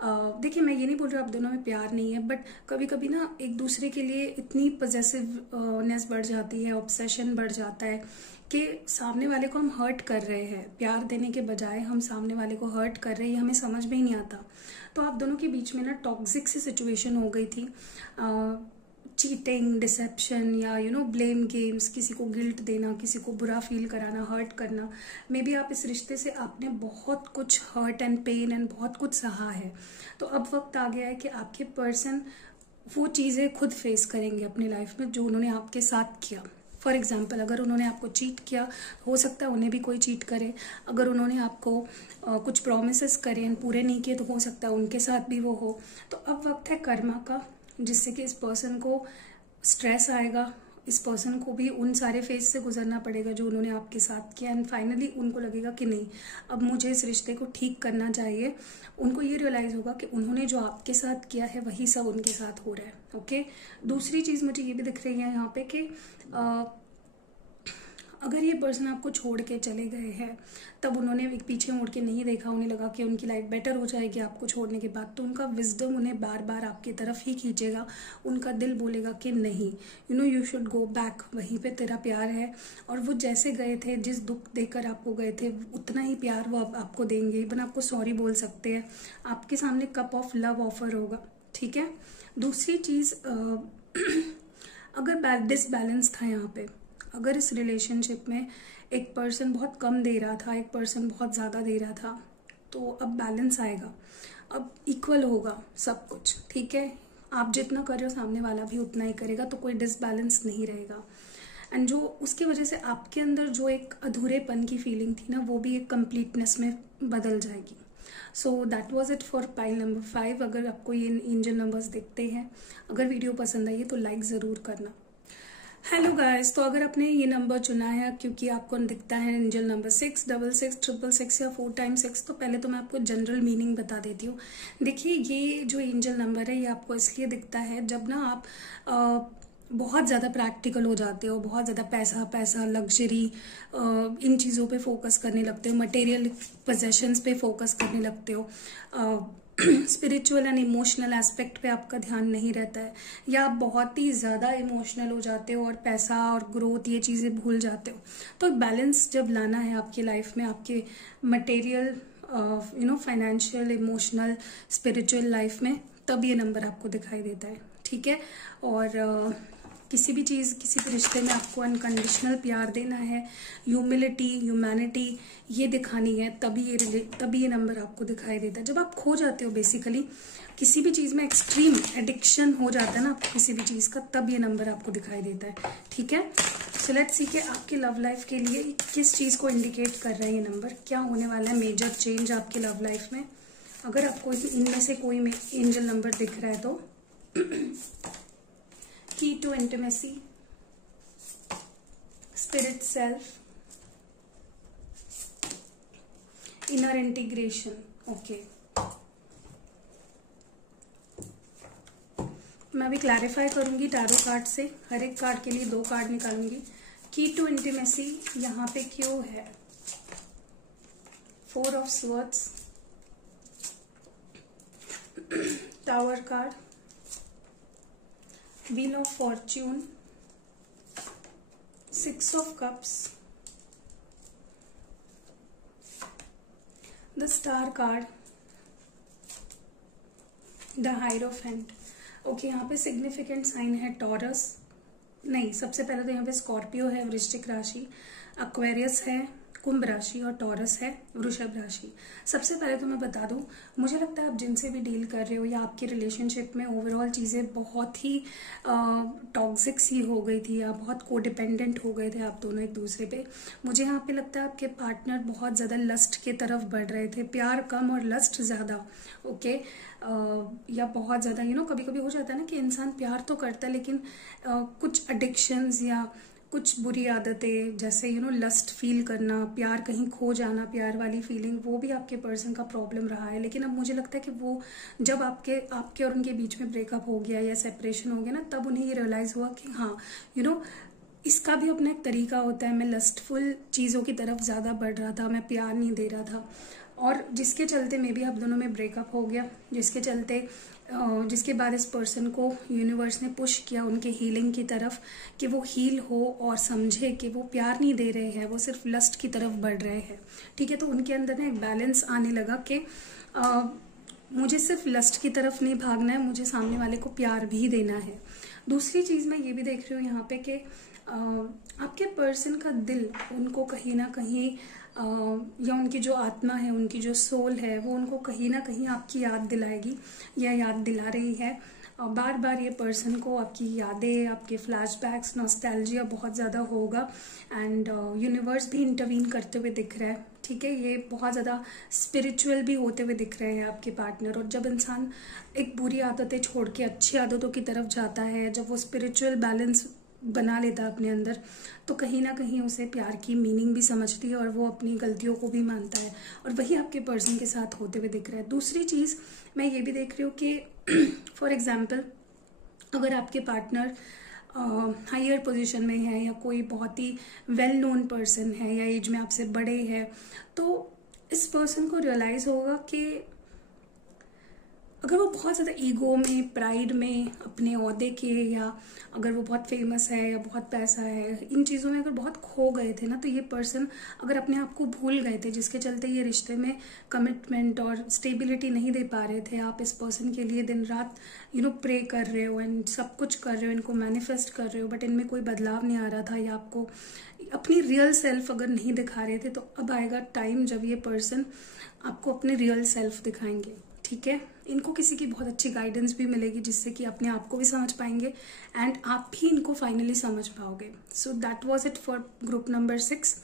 देखिए मैं ये नहीं बोल रही आप दोनों में प्यार नहीं है, बट कभी कभी ना एक दूसरे के लिए इतनी पॉजेसिवनेस बढ़ जाती है, ऑब्सेशन बढ़ जाता है कि सामने वाले को हम हर्ट कर रहे हैं, प्यार देने के बजाय हम सामने वाले को हर्ट कर रहे हैं, हमें समझ में ही नहीं आता। तो आप दोनों के बीच में ना टॉक्सिक सी सिचुएशन हो गई थी, चीटिंग, डिसेप्शन या ब्लेम गेम्स, किसी को गिल्ट देना, किसी को बुरा फील कराना, हर्ट करना। मे बी आप इस रिश्ते से आपने बहुत कुछ हर्ट एंड पेन एंड बहुत कुछ सहा है। तो अब वक्त आ गया है कि आपके पर्सन वो चीज़ें खुद फेस करेंगे अपनी लाइफ में जो उन्होंने आपके साथ किया। फॉर एग्जाम्पल, अगर उन्होंने आपको चीट किया, हो सकता है उन्हें भी कोई चीट करे। अगर उन्होंने आपको कुछ प्रोमिसेस करे एंड पूरे नहीं किए, तो हो सकता है उनके साथ भी वो हो। तो अब वक्त है कर्मा का, जिससे कि इस पर्सन को स्ट्रेस आएगा, इस पर्सन को भी उन सारे फेज से गुजरना पड़ेगा जो उन्होंने आपके साथ किया, एंड फाइनली उनको लगेगा कि नहीं, अब मुझे इस रिश्ते को ठीक करना चाहिए। उनको ये रियलाइज होगा कि उन्होंने जो आपके साथ किया है वही सब उनके साथ हो रहा है। ओके, दूसरी चीज़ मुझे ये भी दिख रही है यहाँ पे कि अगर ये पर्सन आपको छोड़ के चले गए हैं, तब उन्होंने एक पीछे मुड़ के नहीं देखा, उन्हें लगा कि उनकी लाइफ बेटर हो जाएगी आपको छोड़ने के बाद, तो उनका विजडम उन्हें बार बार आपकी तरफ ही खींचेगा। उनका दिल बोलेगा कि नहीं, यू शुड गो बैक, वहीं पे तेरा प्यार है। और वो जैसे गए थे, जिस दुख देकर आपको गए थे, उतना ही प्यार वो आपको देंगे। इवन आपको सॉरी बोल सकते हैं, आपके सामने कप ऑफ लव ऑफर होगा, ठीक है। दूसरी चीज़, अगर डिसबैलेंस था यहाँ पे, अगर इस रिलेशनशिप में एक पर्सन बहुत कम दे रहा था, एक पर्सन बहुत ज़्यादा दे रहा था, तो अब बैलेंस आएगा, अब इक्वल होगा सब कुछ, ठीक है। आप जितना कर रहे हो सामने वाला भी उतना ही करेगा, तो कोई डिसबैलेंस नहीं रहेगा। एंड जो उसकी वजह से आपके अंदर जो एक अधूरेपन की फीलिंग थी ना, वो भी एक कंप्लीटनेस में बदल जाएगी। So that was it for pile number 5। अगर आपको ये एंजल नंबर्स दिखते हैं, अगर वीडियो पसंद आई है तो लाइक ज़रूर करना। हेलो गाइस, तो अगर आपने ये नंबर चुना है क्योंकि आपको दिखता है एंजल नंबर 6, 66, 666 या 4 टाइम्स 6, तो पहले तो मैं आपको जनरल मीनिंग बता देती हूँ। देखिए ये जो एंजल नंबर है, ये आपको इसलिए दिखता है जब ना आप बहुत ज़्यादा प्रैक्टिकल हो जाते हो, बहुत ज़्यादा पैसा, लग्जरी, इन चीज़ों पे फोकस करने लगते हो, मटेरियल पोजेशंस पे फोकस करने लगते हो, स्पिरिचुअल एंड इमोशनल एस्पेक्ट पे आपका ध्यान नहीं रहता है, या आप बहुत ही ज़्यादा इमोशनल हो जाते हो और पैसा और ग्रोथ ये चीज़ें भूल जाते हो। तो बैलेंस जब लाना है आपकी लाइफ में, आपके material, financial, emotional, spiritual life में, तब ये नंबर आपको दिखाई देता है, ठीक है। और किसी भी चीज़, किसी भी रिश्ते में आपको अनकंडीशनल प्यार देना है, ह्यूमिलिटी, ह्यूमैनिटी ये दिखानी है, तभी ये नंबर आपको दिखाई देता है। जब आप खो जाते हो बेसिकली किसी भी चीज़ में, एक्सट्रीम एडिक्शन हो जाता है ना आपको किसी भी चीज़ का, तब ये नंबर आपको दिखाई देता है। ठीक है, सो लेट्स सी कि आपकी लव लाइफ के लिए किस चीज़ को इंडिकेट कर रहा है ये नंबर, क्या होने वाला है मेजर चेंज आपकी लव लाइफ में। अगर आपको इनमें से कोई में एंजल नंबर दिख रहा है तो key to intimacy, spirit self, inner integration. Okay, मैं अभी क्लैरिफाई करूंगी टैरो कार्ड से, हर एक कार्ड के लिए 2 कार्ड निकालूंगी। की टू इंटिमेसी यहाँ पे क्यों है? 4 of swords, tower card, wheel of Fortune, 6 of cups, the star card, the hierophant. Okay, यहाँ पे सिग्निफिकेंट साइन है टॉरस, नहीं सबसे पहले तो यहाँ पे स्कॉर्पियो है, वृश्चिक राशि, एक्वेरियस है, कुंभ राशि, और टॉरस है, वृषभ राशि। सबसे पहले तो मैं बता दूं, मुझे लगता है आप जिनसे भी डील कर रहे हो या आपकी रिलेशनशिप में ओवरऑल चीज़ें बहुत ही टॉक्सिक सी हो गई थी, या बहुत कोडिपेंडेंट हो गए थे आप दोनों एक दूसरे पे। मुझे यहाँ पे लगता है आपके पार्टनर बहुत ज़्यादा लस्ट के तरफ बढ़ रहे थे, प्यार कम और लस्ट ज़्यादा। ओके, या बहुत ज़्यादा कभी कभी हो जाता है ना कि इंसान प्यार तो करता है लेकिन कुछ एडिक्शंस या कुछ बुरी आदतें, जैसे लस्ट फील करना, प्यार कहीं खो जाना, प्यार वाली फीलिंग, वो भी आपके पर्सन का प्रॉब्लम रहा है। लेकिन अब मुझे लगता है कि वो जब आपके और उनके बीच में ब्रेकअप हो गया या सेपरेशन हो गया ना, तब उन्हें ये रियलाइज़ हुआ कि हाँ इसका भी अपना एक तरीका होता है। मैं लस्टफुल चीज़ों की तरफ ज़्यादा बढ़ रहा था, मैं प्यार नहीं दे रहा था, और जिसके चलते मे भी आप दोनों में ब्रेकअप हो गया, जिसके बाद इस पर्सन को यूनिवर्स ने पुश किया उनके हीलिंग की तरफ, कि वो हील हो और समझे कि वो प्यार नहीं दे रहे हैं, वो सिर्फ लस्ट की तरफ बढ़ रहे हैं। ठीक है, तो उनके अंदर ना एक बैलेंस आने लगा कि मुझे सिर्फ लस्ट की तरफ नहीं भागना है, मुझे सामने वाले को प्यार भी देना है। दूसरी चीज़ मैं ये भी देख रही हूँ यहाँ पे कि आपके पर्सन का दिल उनको कहीं ना कहीं या उनकी जो आत्मा है, उनकी जो सोल है, वो उनको कहीं ना कहीं आपकी याद दिलाएगी या याद दिला रही है। बार बार ये पर्सन को आपकी यादें, आपके फ्लैशबैक्स, नॉस्टैल्जिया बहुत ज़्यादा होगा, एंड यूनिवर्स भी इंटरवीन करते हुए दिख रहा है। ठीक है, ये बहुत ज़्यादा स्पिरिचुअल भी होते हुए दिख रहे हैं आपके पार्टनर। और जब इंसान एक बुरी आदतें छोड़ के अच्छी आदतों की तरफ जाता है, जब वो स्पिरिचुअल बैलेंस बना लेता है अपने अंदर, तो कहीं ना कहीं उसे प्यार की मीनिंग भी समझती है और वो अपनी गलतियों को भी मानता है, और वही आपके पर्सन के साथ होते हुए दिख रहा है। दूसरी चीज़ मैं ये भी देख रही हूँ कि फॉर एग्जांपल अगर आपके पार्टनर हायर पोजीशन में है, या कोई बहुत ही वेल नोन पर्सन है, या एज में आपसे बड़े हैं, तो इस पर्सन को रियलाइज़ होगा कि अगर वो बहुत ज़्यादा ईगो में, प्राइड में, अपने ओहदे के, या अगर वो बहुत फेमस है या बहुत पैसा है, इन चीज़ों में अगर बहुत खो गए थे ना, तो ये पर्सन अगर अपने आप को भूल गए थे, जिसके चलते ये रिश्ते में कमिटमेंट और स्टेबिलिटी नहीं दे पा रहे थे, आप इस पर्सन के लिए दिन रात प्रे कर रहे हो एंड सब कुछ कर रहे हो, इनको मैनिफेस्ट कर रहे हो, बट इनमें कोई बदलाव नहीं आ रहा था, या आपको अपनी रियल सेल्फ अगर नहीं दिखा रहे थे, तो अब आएगा टाइम जब ये पर्सन आपको अपने रियल सेल्फ दिखाएंगे। ठीक है, इनको किसी की बहुत अच्छी गाइडेंस भी मिलेगी, जिससे कि अपने आप को भी समझ पाएंगे एंड आप भी इनको फाइनली समझ पाओगे। So that was it for group number 6।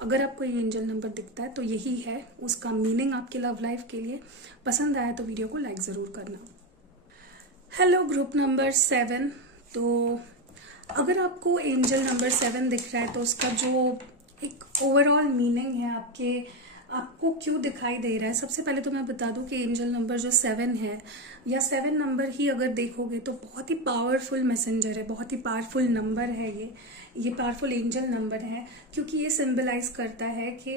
अगर आपको ये एंजल नंबर दिखता है तो यही है उसका मीनिंग आपकी लव लाइफ के लिए। पसंद आया तो वीडियो को लाइक ज़रूर करना। Hello group number 7। तो अगर आपको एंजल नंबर 7 दिख रहा है तो उसका जो एक ओवरऑल मीनिंग है आपको क्यों दिखाई दे रहा है। सबसे पहले तो मैं बता दूं कि एंजल नंबर जो 7 है, या 7 नंबर ही अगर देखोगे तो बहुत ही पावरफुल मैसेंजर है, बहुत ही पावरफुल नंबर है ये पावरफुल एंजल नंबर है, क्योंकि ये सिंबलाइज करता है कि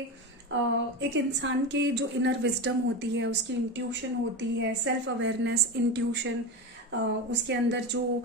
एक इंसान के जो इनर विजडम होती है, उसकी इंट्यूशन होती है, सेल्फ अवेयरनेस, इंट्यूशन, उसके अंदर जो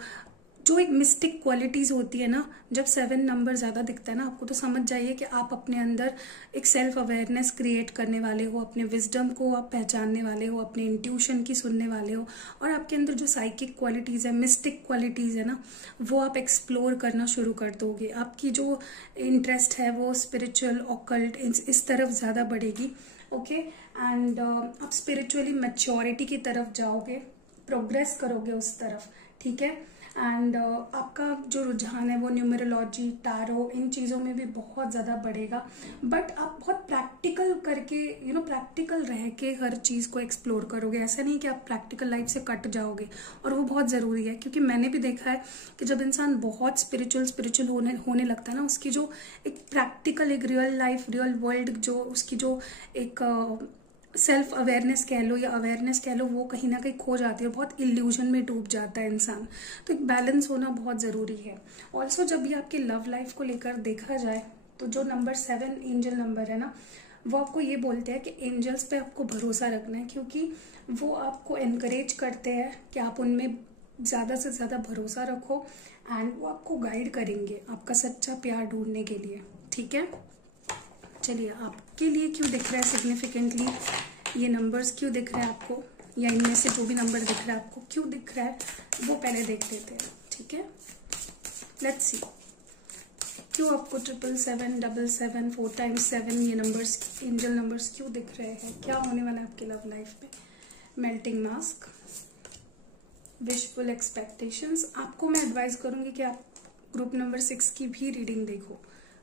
जो एक मिस्टिक क्वालिटीज होती है ना, जब 7 नंबर ज्यादा दिखता है ना आपको, तो समझ जाइए कि आप अपने अंदर एक सेल्फ अवेयरनेस क्रिएट करने वाले हो, अपने विजडम को आप पहचानने वाले हो, अपने इंट्यूशन की सुनने वाले हो, और आपके अंदर जो साइकिक क्वालिटीज है, मिस्टिक क्वालिटीज है ना, वो आप एक्सप्लोर करना शुरू कर दोगे। आपकी जो इंटरेस्ट है वो स्पिरिचुअल, ऑकल्ट, इस तरफ ज्यादा बढ़ेगी। ओके, एंड आप स्पिरिचुअली मैच्योरिटी की तरफ जाओगे, प्रोग्रेस करोगे उस तरफ, ठीक है। एंड आपका जो रुझान है वो न्यूमरोलॉजी, टैरो, इन चीज़ों में भी बहुत ज़्यादा बढ़ेगा। बट आप बहुत प्रैक्टिकल करके, प्रैक्टिकल रह के हर चीज़ को एक्सप्लोर करोगे। ऐसा नहीं कि आप प्रैक्टिकल लाइफ से कट जाओगे, और वो बहुत ज़रूरी है, क्योंकि मैंने भी देखा है कि जब इंसान बहुत स्पिरिचुअल होने लगता है ना, उसकी जो एक प्रैक्टिकल, एक रियल लाइफ, रियल वर्ल्ड, जो उसकी जो एक सेल्फ अवेयरनेस कह लो या अवेयरनेस कह लो, वो कहीं ना कहीं खो जाती है, बहुत इल्यूजन में डूब जाता है इंसान। तो एक बैलेंस होना बहुत ज़रूरी है। ऑल्सो जब भी आपके लव लाइफ को लेकर देखा जाए, तो जो नंबर 7 एंजल नंबर है ना, वो आपको ये बोलते हैं कि एंजल्स पे आपको भरोसा रखना है, क्योंकि वो आपको एनकरेज करते हैं कि आप उनमें ज़्यादा से ज़्यादा भरोसा रखो, एंड वो आपको गाइड करेंगे आपका सच्चा प्यार ढूंढने के लिए, ठीक है। चलिए, आपके लिए क्यों दिख रहा है सिग्निफिकेंटली, ये नंबर्स क्यों दिख रहा है आपको, या इनमें से जो भी नंबर दिख रहा है आपको क्यों दिख रहा है, वो पहले देख लेते हैं, ठीक है। लेट्स सी, क्यों आपको 777, 777, 4 टाइम्स 7 ये नंबर्स, एंजल नंबर्स क्यों दिख रहे हैं, क्या होने वाला है आपके लव लाइफ में। Melting mask, wishful expectations. आपको मैं एडवाइस करूंगी कि आप ग्रुप नंबर 6 की भी रीडिंग देखो,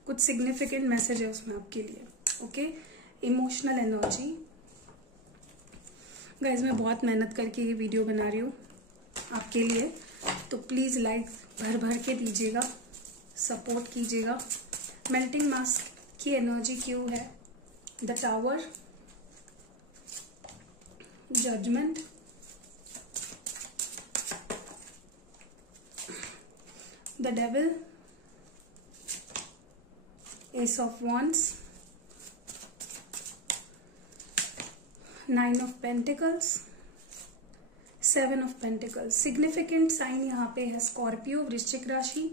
कुछ सिग्निफिकेंट मैसेज है उसमें आपके लिए। Okay, emotional energy. गाइज, मैं बहुत मेहनत करके ये वीडियो बना रही हूँ आपके लिए, तो प्लीज़ लाइक भर भर के दीजिएगा, सपोर्ट कीजिएगा। मेल्टिंग मास्क की एनर्जी क्यों है, the tower, judgement, the devil, ace of wands, 9 of pentacles, 7 of pentacles. Significant sign यहाँ पे है स्कॉर्पियो, वृश्चिक राशि,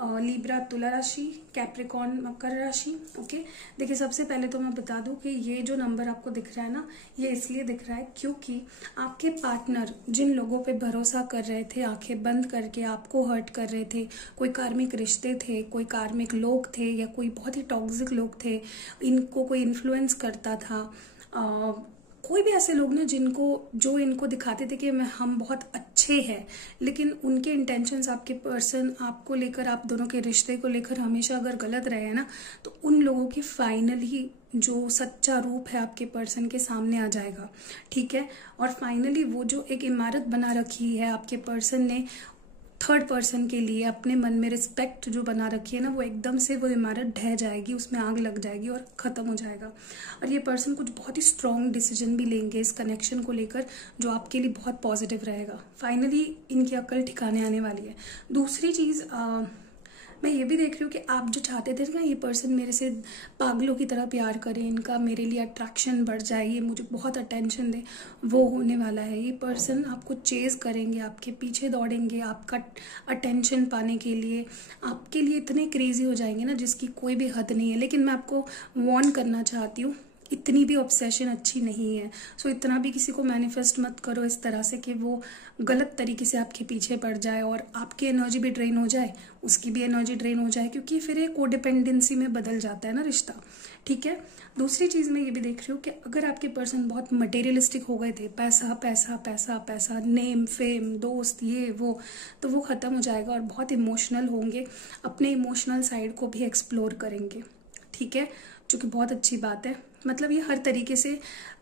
लीब्रा तुला राशि, कैप्रिकॉर्न मकर राशि। ओके, देखिए, सबसे पहले तो मैं बता दूं कि ये जो नंबर आपको दिख रहा है ना, ये इसलिए दिख रहा है क्योंकि आपके पार्टनर जिन लोगों पे भरोसा कर रहे थे, आंखें बंद करके आपको हर्ट कर रहे थे, कोई कार्मिक रिश्ते थे, कोई कार्मिक लोग थे, या कोई बहुत ही टॉक्सिक लोग थे, इनको कोई इन्फ्लुएंस करता था, कोई भी ऐसे लोग ने जो इनको दिखाते थे कि हम बहुत अच्छे हैं, लेकिन उनके इंटेंशंस, आपके पर्सन आपको लेकर, आप दोनों के रिश्ते को लेकर हमेशा अगर गलत रहे हैं ना, तो उन लोगों की फाइनली जो सच्चा रूप है आपके पर्सन के सामने आ जाएगा, ठीक है। और फाइनली वो जो एक इमारत बना रखी है आपके पर्सन ने थर्ड पर्सन के लिए, अपने मन में रिस्पेक्ट जो बना रखी है ना, वो एकदम से वो इमारत ढह जाएगी, उसमें आग लग जाएगी और ख़त्म हो जाएगा। और ये पर्सन कुछ बहुत ही स्ट्रॉन्ग डिसीजन भी लेंगे इस कनेक्शन को लेकर, जो आपके लिए बहुत पॉजिटिव रहेगा। फाइनली इनकी अक्ल ठिकाने आने वाली है। दूसरी चीज़, मैं ये भी देख रही हूँ कि आप जो चाहते थे ना ये पर्सन मेरे से पागलों की तरह प्यार करे, इनका मेरे लिए अट्रैक्शन बढ़ जाए, ये मुझे बहुत अटेंशन दे, वो होने वाला है। ये पर्सन आपको चेज करेंगे, आपके पीछे दौड़ेंगे, आपका अटेंशन पाने के लिए, आपके लिए इतने क्रेजी हो जाएंगे ना जिसकी कोई भी हद नहीं है। लेकिन मैं आपको वार्न करना चाहती हूँ, इतनी भी ऑब्सेशन अच्छी नहीं है। सो इतना भी किसी को मैनिफेस्ट मत करो इस तरह से कि वो गलत तरीके से आपके पीछे पड़ जाए और आपकी एनर्जी भी ड्रेन हो जाए, उसकी भी एनर्जी ड्रेन हो जाए, क्योंकि फिर एक कोडिपेंडेंसी में बदल जाता है ना रिश्ता, ठीक है। दूसरी चीज़ मैं ये भी देख रही हूँ कि अगर आपके पर्सन बहुत मटेरियलिस्टिक हो गए थे, पैसा पैसा पैसा पैसा, नेम फेम, दोस्त, ये वो, तो वो ख़त्म हो जाएगा और बहुत इमोशनल होंगे, अपने इमोशनल साइड को भी एक्सप्लोर करेंगे, ठीक है, जो कि बहुत अच्छी बात है। मतलब ये हर तरीके से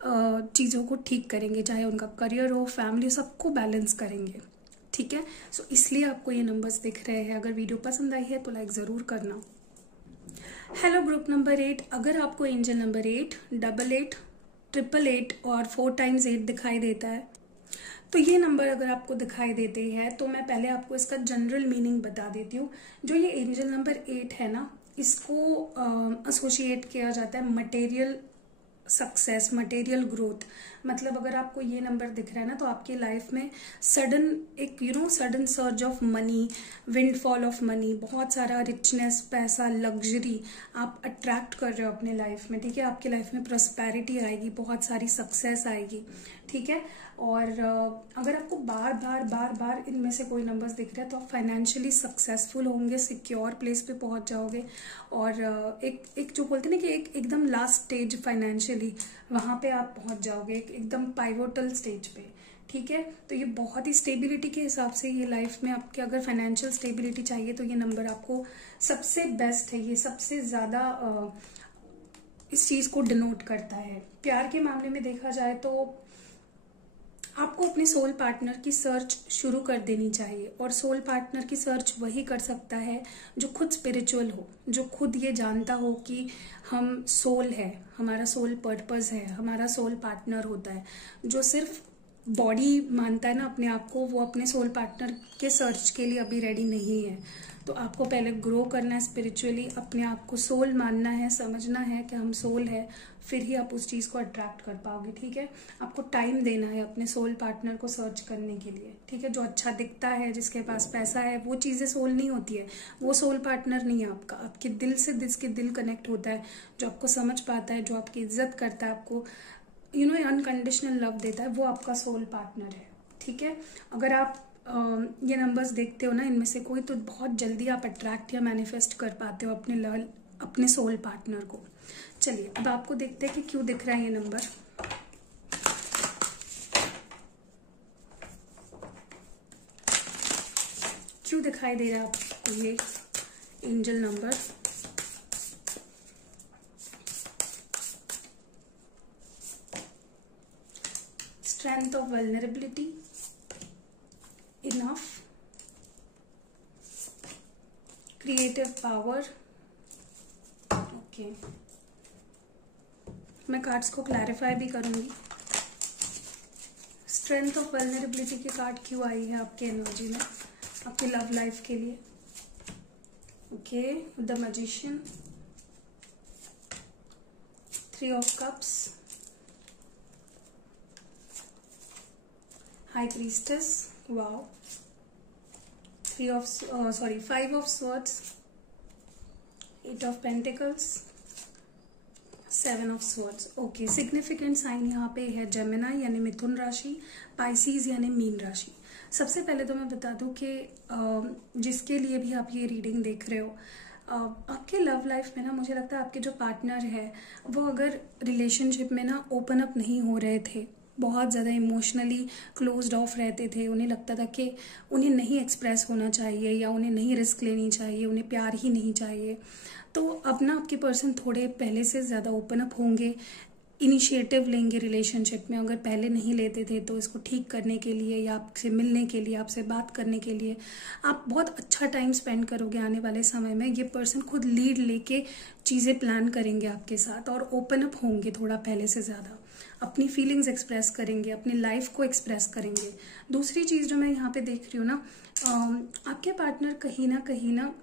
चीज़ों को ठीक करेंगे, चाहे उनका करियर हो, फैमिली, सबको बैलेंस करेंगे, ठीक है। सो इसलिए आपको ये नंबर्स दिख रहे हैं। अगर वीडियो पसंद आई है तो लाइक ज़रूर करना। हेलो ग्रुप नंबर 8, अगर आपको एंजल नंबर 8, 88, 888 और 4 टाइम्स 8 दिखाई देता है, तो ये नंबर अगर आपको दिखाई देते हैं, तो मैं पहले आपको इसका जनरल मीनिंग बता देती हूँ। जो ये एंजल नंबर 8 है ना, इसको एसोसिएट किया जाता है मटेरियल सक्सेस, मटेरियल ग्रोथ। मतलब अगर आपको ये नंबर दिख रहा है ना, तो आपकी लाइफ में सडन एक sudden surge of money, windfall of money, बहुत सारा रिचनेस, पैसा, लग्जरी आप अट्रैक्ट कर रहे हो अपने लाइफ में, ठीक है। आपकी लाइफ में प्रॉस्पेरिटी आएगी, बहुत सारी सक्सेस आएगी, ठीक है। और अगर आपको बार बार बार बार इनमें से कोई नंबर्स दिख रहे हैं, तो आप फाइनेंशियली सक्सेसफुल होंगे, सिक्योर प्लेस पे पहुंच जाओगे। और एक जो बोलते हैं ना कि एकदम लास्ट स्टेज फाइनेंशियली, वहां पे आप पहुंच जाओगे, एकदम पाइवोटल स्टेज पे, ठीक है। तो ये बहुत ही स्टेबिलिटी के हिसाब से ये लाइफ में आपके अगर फाइनेंशियल स्टेबिलिटी चाहिए, तो ये नंबर आपको सबसे बेस्ट है, ये सबसे ज्यादा इस चीज को डिनोट करता है। प्यार के मामले में देखा जाए तो आपको अपने सोल पार्टनर की सर्च शुरू कर देनी चाहिए। और सोल पार्टनर की सर्च वही कर सकता है जो खुद स्पिरिचुअल हो, जो खुद ये जानता हो कि हम सोल है, हमारा सोल पर्पस है, हमारा सोल पार्टनर होता है। जो सिर्फ बॉडी मानता है ना अपने आप को, वो अपने सोल पार्टनर के सर्च के लिए अभी रेडी नहीं है। तो आपको पहले ग्रो करना है स्पिरिचुअली, अपने आप को सोल मानना है, समझना है कि हम सोल है, फिर ही आप उस चीज को अट्रैक्ट कर पाओगे, ठीक है। आपको टाइम देना है अपने सोल पार्टनर को सर्च करने के लिए, ठीक है। जो अच्छा दिखता है, जिसके पास पैसा है, वो चीजें सोल नहीं होती है, वो सोल पार्टनर नहीं है आपका। आपके दिल से जिसके दिल कनेक्ट होता है, जो आपको समझ पाता है, जो आपकी इज्जत करता है, आपको अनकंडीशनल लव देता है, वो आपका सोल पार्टनर है, ठीक है। अगर आप ये नंबर्स देखते हो ना, इनमें से कोई, तो बहुत जल्दी आप अट्रैक्ट या मैनिफेस्ट कर पाते हो अपने सोल पार्टनर को। चलिए अब आपको देखते हैं कि क्यों दिख रहा है ये नंबर। क्यों दिखाई दे रहा है आपको ये angel number. Strength of vulnerability, enough, creative power. Okay, मैं कार्ड्स को क्लैरिफाई भी करूंगी। स्ट्रेंथ ऑफ वल्नरेबिलिटी की कार्ड क्यों आई है आपके एनर्जी में, आपकी लव लाइफ के लिए। Okay, the magician, 3 of cups, high priestess, wow, 5 of swords, 8 of pentacles, 7 of swords. Okay, significant sign यहाँ पे है जेमिनी यानी मिथुन राशि, पाइसीज यानी मीन राशि। सबसे पहले तो मैं बता दूं कि जिसके लिए भी आप ये रीडिंग देख रहे हो, आपके लव लाइफ में ना, मुझे लगता है आपके जो पार्टनर है वो अगर रिलेशनशिप में ना ओपन अप नहीं हो रहे थे, बहुत ज़्यादा इमोशनली क्लोज्ड ऑफ रहते थे, उन्हें लगता था कि उन्हें नहीं एक्सप्रेस होना चाहिए या उन्हें नहीं रिस्क लेनी चाहिए, उन्हें प्यार ही नहीं चाहिए, तो अब ना आपके पर्सन थोड़े पहले से ज़्यादा ओपन अप होंगे, इनिशिएटिव लेंगे रिलेशनशिप में। अगर पहले नहीं लेते थे तो इसको ठीक करने के लिए या आपसे मिलने के लिए, आपसे बात करने के लिए आप बहुत अच्छा टाइम स्पेंड करोगे आने वाले समय में। ये पर्सन खुद लीड लेके चीज़ें प्लान करेंगे आपके साथ और ओपन अप होंगे थोड़ा पहले से ज़्यादा, अपनी फीलिंग्स एक्सप्रेस करेंगे, अपनी लाइफ को एक्सप्रेस करेंगे। दूसरी चीज़ जो मैं यहाँ पे देख रही हूँ ना, आपके पार्टनर कहीं ना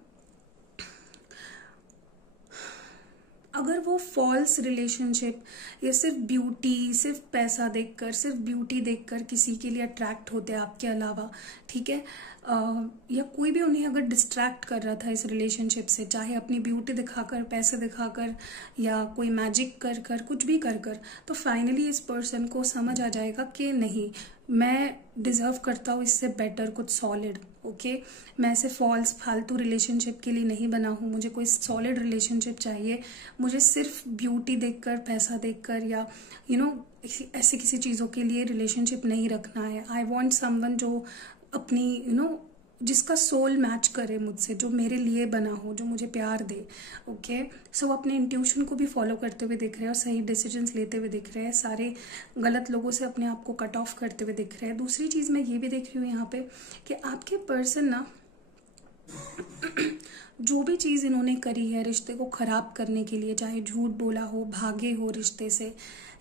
अगर वो फॉल्स रिलेशनशिप या सिर्फ ब्यूटी, सिर्फ पैसा देखकर, सिर्फ ब्यूटी देखकर किसी के लिए अट्रैक्ट होते हैं आपके अलावा, ठीक है, या कोई भी उन्हें अगर डिस्ट्रैक्ट कर रहा था इस रिलेशनशिप से, चाहे अपनी ब्यूटी दिखाकर, पैसे दिखाकर या कोई मैजिक कर कर, कुछ भी कर कर, तो फाइनली इस पर्सन को समझ आ जाएगा कि नहीं, मैं डिजर्व करता हूँ इससे बेटर कुछ सॉलिड। ओके, मैं ऐसे फॉल्स फालतू रिलेशनशिप के लिए नहीं बना हूँ, मुझे कोई सॉलिड रिलेशनशिप चाहिए। मुझे सिर्फ ब्यूटी देखकर, पैसा देखकर या ऐसी किसी चीज़ों के लिए रिलेशनशिप नहीं रखना है। आई वॉन्ट समवन जो अपनी जिसका सोल मैच करे मुझसे, जो मेरे लिए बना हो, जो मुझे प्यार दे। ओके, सो अपने इंट्यूशन को भी फॉलो करते हुए दिख रहे हैं और सही डिसीजंस लेते हुए दिख रहे हैं, सारे गलत लोगों से अपने आप को कट ऑफ करते हुए दिख रहे हैं। दूसरी चीज़ मैं ये भी देख रही हूँ यहाँ पे कि आपके पर्सन ना जो भी चीज़ इन्होंने करी है रिश्ते को ख़राब करने के लिए, चाहे झूठ बोला हो, भागे हो रिश्ते से,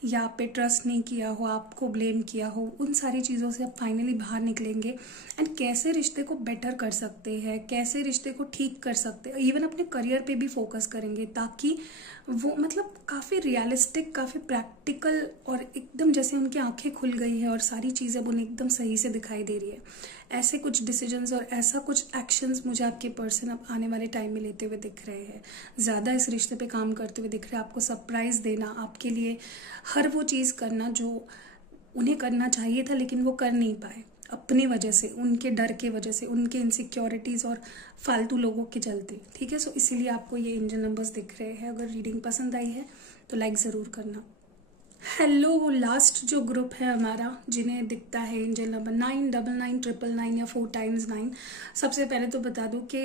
या आप पे ट्रस्ट नहीं किया हो, आपको ब्लेम किया हो, उन सारी चीज़ों से आप फाइनली बाहर निकलेंगे एंड कैसे रिश्ते को बेटर कर सकते हैं, कैसे रिश्ते को ठीक कर सकते हैं, इवन अपने करियर पे भी फोकस करेंगे ताकि वो मतलब काफ़ी रियलिस्टिक, काफ़ी प्रैक्टिकल और एकदम जैसे उनकी आंखें खुल गई है और सारी चीज़ें अब उन्हें एकदम सही से दिखाई दे रही है। ऐसे कुछ डिसीजंस और ऐसा कुछ एक्शंस मुझे आपके पर्सन अब आने वाले टाइम में लेते हुए दिख रहे हैं, ज़्यादा इस रिश्ते पे काम करते हुए दिख रहे हैं, आपको सरप्राइज़ देना, आपके लिए हर वो चीज़ करना जो उन्हें करना चाहिए था लेकिन वो कर नहीं पाए अपनी वजह से, उनके डर के वजह से, उनके इनसिक्योरिटीज़ और फालतू लोगों के चलते। ठीक है, सो इसीलिए आपको ये एंजल नंबर्स दिख रहे हैं। अगर रीडिंग पसंद आई है तो लाइक ज़रूर करना। हेलो, लास्ट जो ग्रुप है हमारा जिन्हें दिखता है एंजल नंबर 99999 या 4 टाइम्स 9, सबसे पहले तो बता दूं कि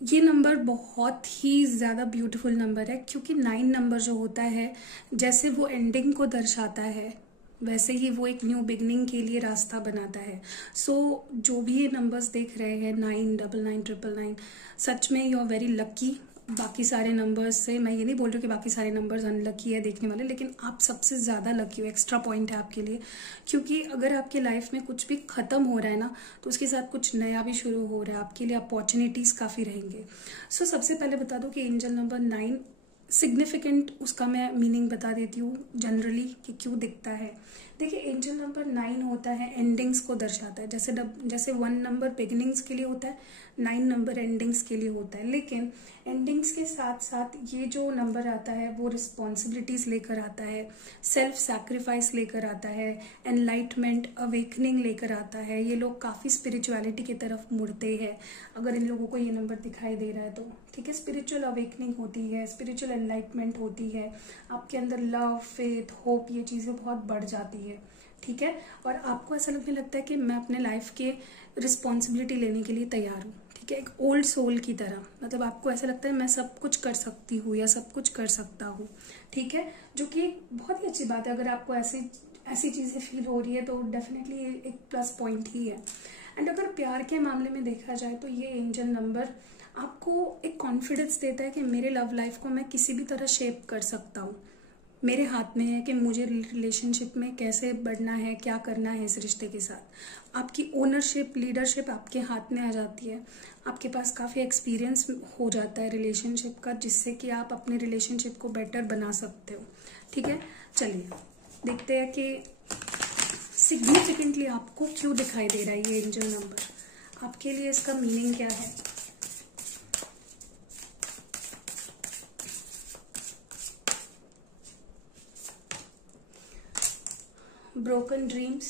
ये नंबर बहुत ही ज़्यादा ब्यूटीफुल नंबर है, क्योंकि 9 नंबर जो होता है जैसे वो एंडिंग को दर्शाता है वैसे ही वो एक न्यू बिगनिंग के लिए रास्ता बनाता है। सो जो भी ये नंबर्स देख रहे हैं 99999, सच में यू आर वेरी लकी। बाकी सारे नंबर्स से मैं ये नहीं बोल रही हूँ कि बाकी सारे नंबर्स अनलकी है देखने वाले, लेकिन आप सबसे ज़्यादा लकी हो। एक्स्ट्रा पॉइंट है आपके लिए, क्योंकि अगर आपके लाइफ में कुछ भी ख़त्म हो रहा है ना तो उसके साथ कुछ नया भी शुरू हो रहा है। आपके लिए अपॉर्चुनिटीज़ काफ़ी रहेंगे। सो सबसे पहले बता दो कि एंजल नंबर 9 सिग्निफिकेंट, उसका मैं मीनिंग बता देती हूँ जनरली कि क्यों दिखता है। देखिए, एंजल नंबर 9 होता है एंडिंग्स को दर्शाता है। जैसे 1 नंबर बिगिनिंग्स के लिए होता है, 9 नंबर एंडिंग्स के लिए होता है। लेकिन एंडिंग्स के साथ साथ ये जो नंबर आता है वो रिस्पॉन्सिबिलिटीज़ लेकर आता है, सेल्फ सैक्रिफाइस लेकर आता है, एनलाइटमेंट, अवेकनिंग लेकर आता है। ये लोग काफ़ी स्पिरिचुअलिटी की तरफ मुड़ते हैं अगर इन लोगों को ये नंबर दिखाई दे रहा है तो। ठीक है, स्पिरिचुअल अवेकनिंग होती है, स्पिरिचुअल एनलाइटमेंट होती है, आपके अंदर लव, फेथ, होप, ये चीज़ें बहुत बढ़ जाती है। ठीक है, और आपको ऐसा लगने लगता है कि मैं अपने लाइफ के रिस्पॉन्सिबिलिटी लेने के लिए तैयार हूँ। ठीक है, एक ओल्ड सोल की तरह, मतलब आपको ऐसा लगता है मैं सब कुछ कर सकती हूँ या सब कुछ कर सकता हूँ। ठीक है, जो कि एक बहुत ही अच्छी बात है। अगर आपको ऐसी चीज़ें फील हो रही है तो डेफिनेटली एक प्लस पॉइंट ही है। एंड अगर प्यार के मामले में देखा जाए तो ये एंजल नंबर आपको एक कॉन्फिडेंस देता है कि मेरे लव लाइफ को मैं किसी भी तरह शेप कर सकता हूँ। मेरे हाथ में है कि मुझे रिलेशनशिप में कैसे बढ़ना है, क्या करना है इस रिश्ते के साथ। आपकी ओनरशिप, लीडरशिप आपके हाथ में आ जाती है। आपके पास काफ़ी एक्सपीरियंस हो जाता है रिलेशनशिप का, जिससे कि आप अपने रिलेशनशिप को बेटर बना सकते हो। ठीक है, चलिए देखते हैं कि सिग्निफिकेंटली आपको क्यों दिखाई दे रहा है ये एंजल नंबर, आपके लिए इसका मीनिंग क्या है। Broken dreams,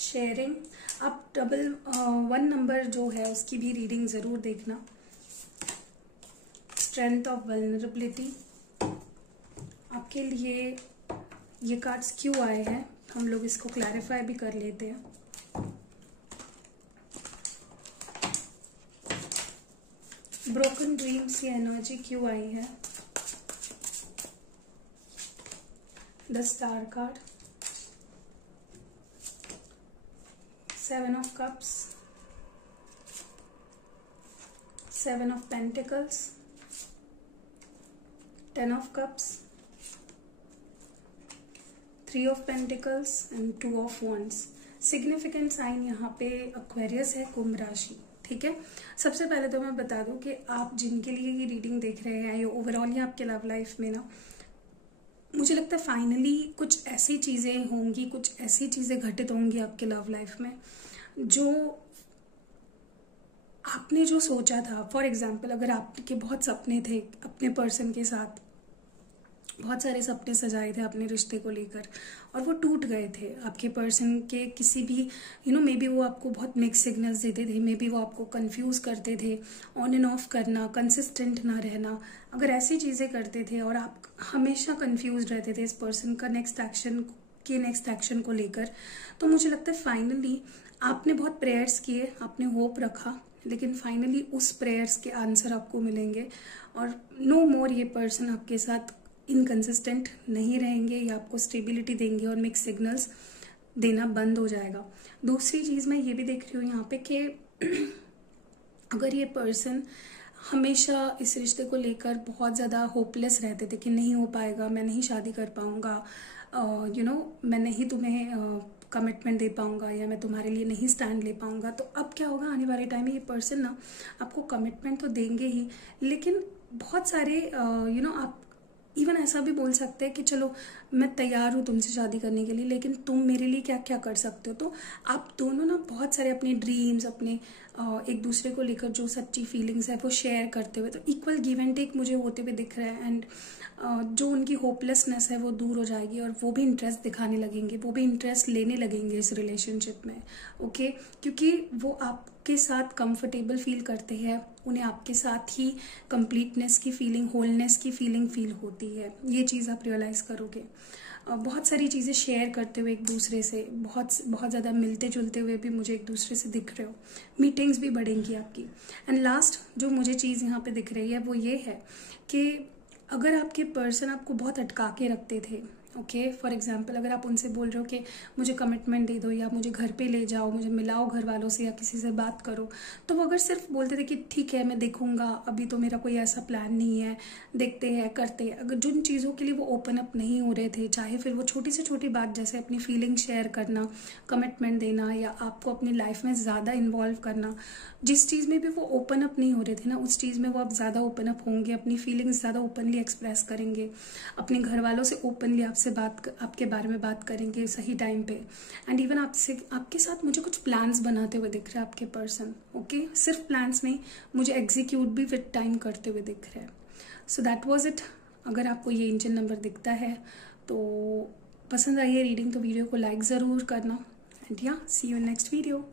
sharing. आप 1 नंबर जो है उसकी भी रीडिंग ज़रूर देखना। Strength of vulnerability. आपके लिए ये कार्ड्स क्यों आए हैं हम लोग इसको क्लैरिफाई भी कर लेते हैं। ब्रोकन ड्रीम्स की एनर्जी क्यों आई है। The star card, 7 of cups, 7 of pentacles, 10 of cups, 3 of pentacles and 2 of wands. Significant sign यहाँ पे एक्वेरियस है, कुंभ राशि। ठीक है, सबसे पहले तो मैं बता दूं कि आप जिनके लिए ये रीडिंग देख रहे हैं, ये ओवरऑल ही आपके लव लाइफ में ना, मुझे लगता है फाइनली कुछ ऐसी चीज़ें होंगी, कुछ ऐसी चीज़ें घटित होंगी आपके लव लाइफ में जो आपने जो सोचा था। फॉर एग्जाम्पल, अगर आपके बहुत सपने थे अपने पर्सन के साथ, बहुत सारे सपने सजाए थे अपने रिश्ते को लेकर और वो टूट गए थे आपके पर्सन के किसी भी मे बी वो आपको बहुत मिक्स सिग्नल्स देते थे, मे बी वो आपको कंफ्यूज करते थे, ऑन एंड ऑफ करना, कंसिस्टेंट ना रहना, अगर ऐसी चीज़ें करते थे और आप हमेशा कंफ्यूज रहते थे इस पर्सन का नेक्स्ट एक्शन को लेकर, तो मुझे लगता है फाइनली आपने बहुत प्रेयर्स किए, आपने होप रखा, लेकिन फाइनली उस प्रेयर्स के आंसर आपको मिलेंगे और नो मोर ये पर्सन आपके साथ इनकंसिस्टेंट नहीं रहेंगे या आपको स्टेबिलिटी देंगे और मिक्स सिग्नल्स देना बंद हो जाएगा। दूसरी चीज़ मैं ये भी देख रही हूँ यहाँ पे कि अगर ये पर्सन हमेशा इस रिश्ते को लेकर बहुत ज़्यादा होपलेस रहते थे कि नहीं हो पाएगा, मैं नहीं शादी कर पाऊँगा, मैं नहीं तुम्हें कमिटमेंट दे पाऊँगा, या मैं तुम्हारे लिए नहीं स्टैंड ले पाऊँगा। तो अब क्या होगा, आने वाले टाइम में ये पर्सन ना आपको कमिटमेंट तो देंगे ही, लेकिन बहुत सारे आप इवन ऐसा भी बोल सकते हैं कि चलो मैं तैयार हूँ तुमसे शादी करने के लिए, लेकिन तुम मेरे लिए क्या क्या कर सकते हो। तो आप दोनों ना बहुत सारे अपने ड्रीम्स, अपने एक दूसरे को लेकर जो सच्ची फीलिंग्स है वो शेयर करते हुए, तो इक्वल गिव एंड टेक मुझे होते हुए दिख रहा है। एंड जो उनकी होपलेसनेस है वो दूर हो जाएगी, और वो भी इंटरेस्ट दिखाने लगेंगे, वो भी इंटरेस्ट लेने लगेंगे इस रिलेशनशिप में। ओके, क्योंकि वो आपके साथ कंफर्टेबल फील करते हैं, उन्हें आपके साथ ही कंप्लीटनेस की फीलिंग, होलनेस की फीलिंग फील होती है। ये चीज़ आप रियलाइज़ करोगे। बहुत सारी चीज़ें शेयर करते हुए एक दूसरे से, बहुत बहुत ज़्यादा मिलते जुलते हुए भी मुझे एक दूसरे से दिख रहे हो। मीटिंग्स भी बढ़ेंगी आपकी। एंड लास्ट जो मुझे चीज़ यहाँ पे दिख रही है वो ये है कि अगर आपके पर्सन आपको बहुत अटका के रखते थे, ओके, फॉर एग्जाम्पल अगर आप उनसे बोल रहे हो कि मुझे कमिटमेंट दे दो, या मुझे घर पे ले जाओ, मुझे मिलाओ घर वालों से, या किसी से बात करो, तो वो अगर सिर्फ बोलते थे कि ठीक है मैं देखूंगा, अभी तो मेरा कोई ऐसा प्लान नहीं है, देखते हैं करते हैं, अगर जिन चीज़ों के लिए वो ओपन अप नहीं हो रहे थे, चाहे फिर वो छोटी से छोटी बात जैसे अपनी फीलिंग शेयर करना, कमिटमेंट देना, या आपको अपनी लाइफ में ज़्यादा इन्वॉल्व करना, जिस चीज़ में भी वो ओपन अप नहीं हो रहे थे ना, उस चीज़ में वो अब ज़्यादा ओपन अप होंगे, अपनी फीलिंग्स ज़्यादा ओपनली एक्सप्रेस करेंगे, अपने घर वालों से ओपनली आपके बारे में बात करेंगे सही टाइम पे। एंड इवन आपके साथ मुझे कुछ प्लान्स बनाते हुए दिख रहे हैं आपके पर्सन। ओके, सिर्फ प्लान्स नहीं, मुझे एग्जीक्यूट भी विद टाइम करते हुए दिख रहे हैं। So that was it. अगर आपको ये एंजल नंबर दिखता है तो पसंद आई है रीडिंग तो वीडियो को लाइक ज़रूर करना। एंड या सी यू इन नेक्स्ट वीडियो।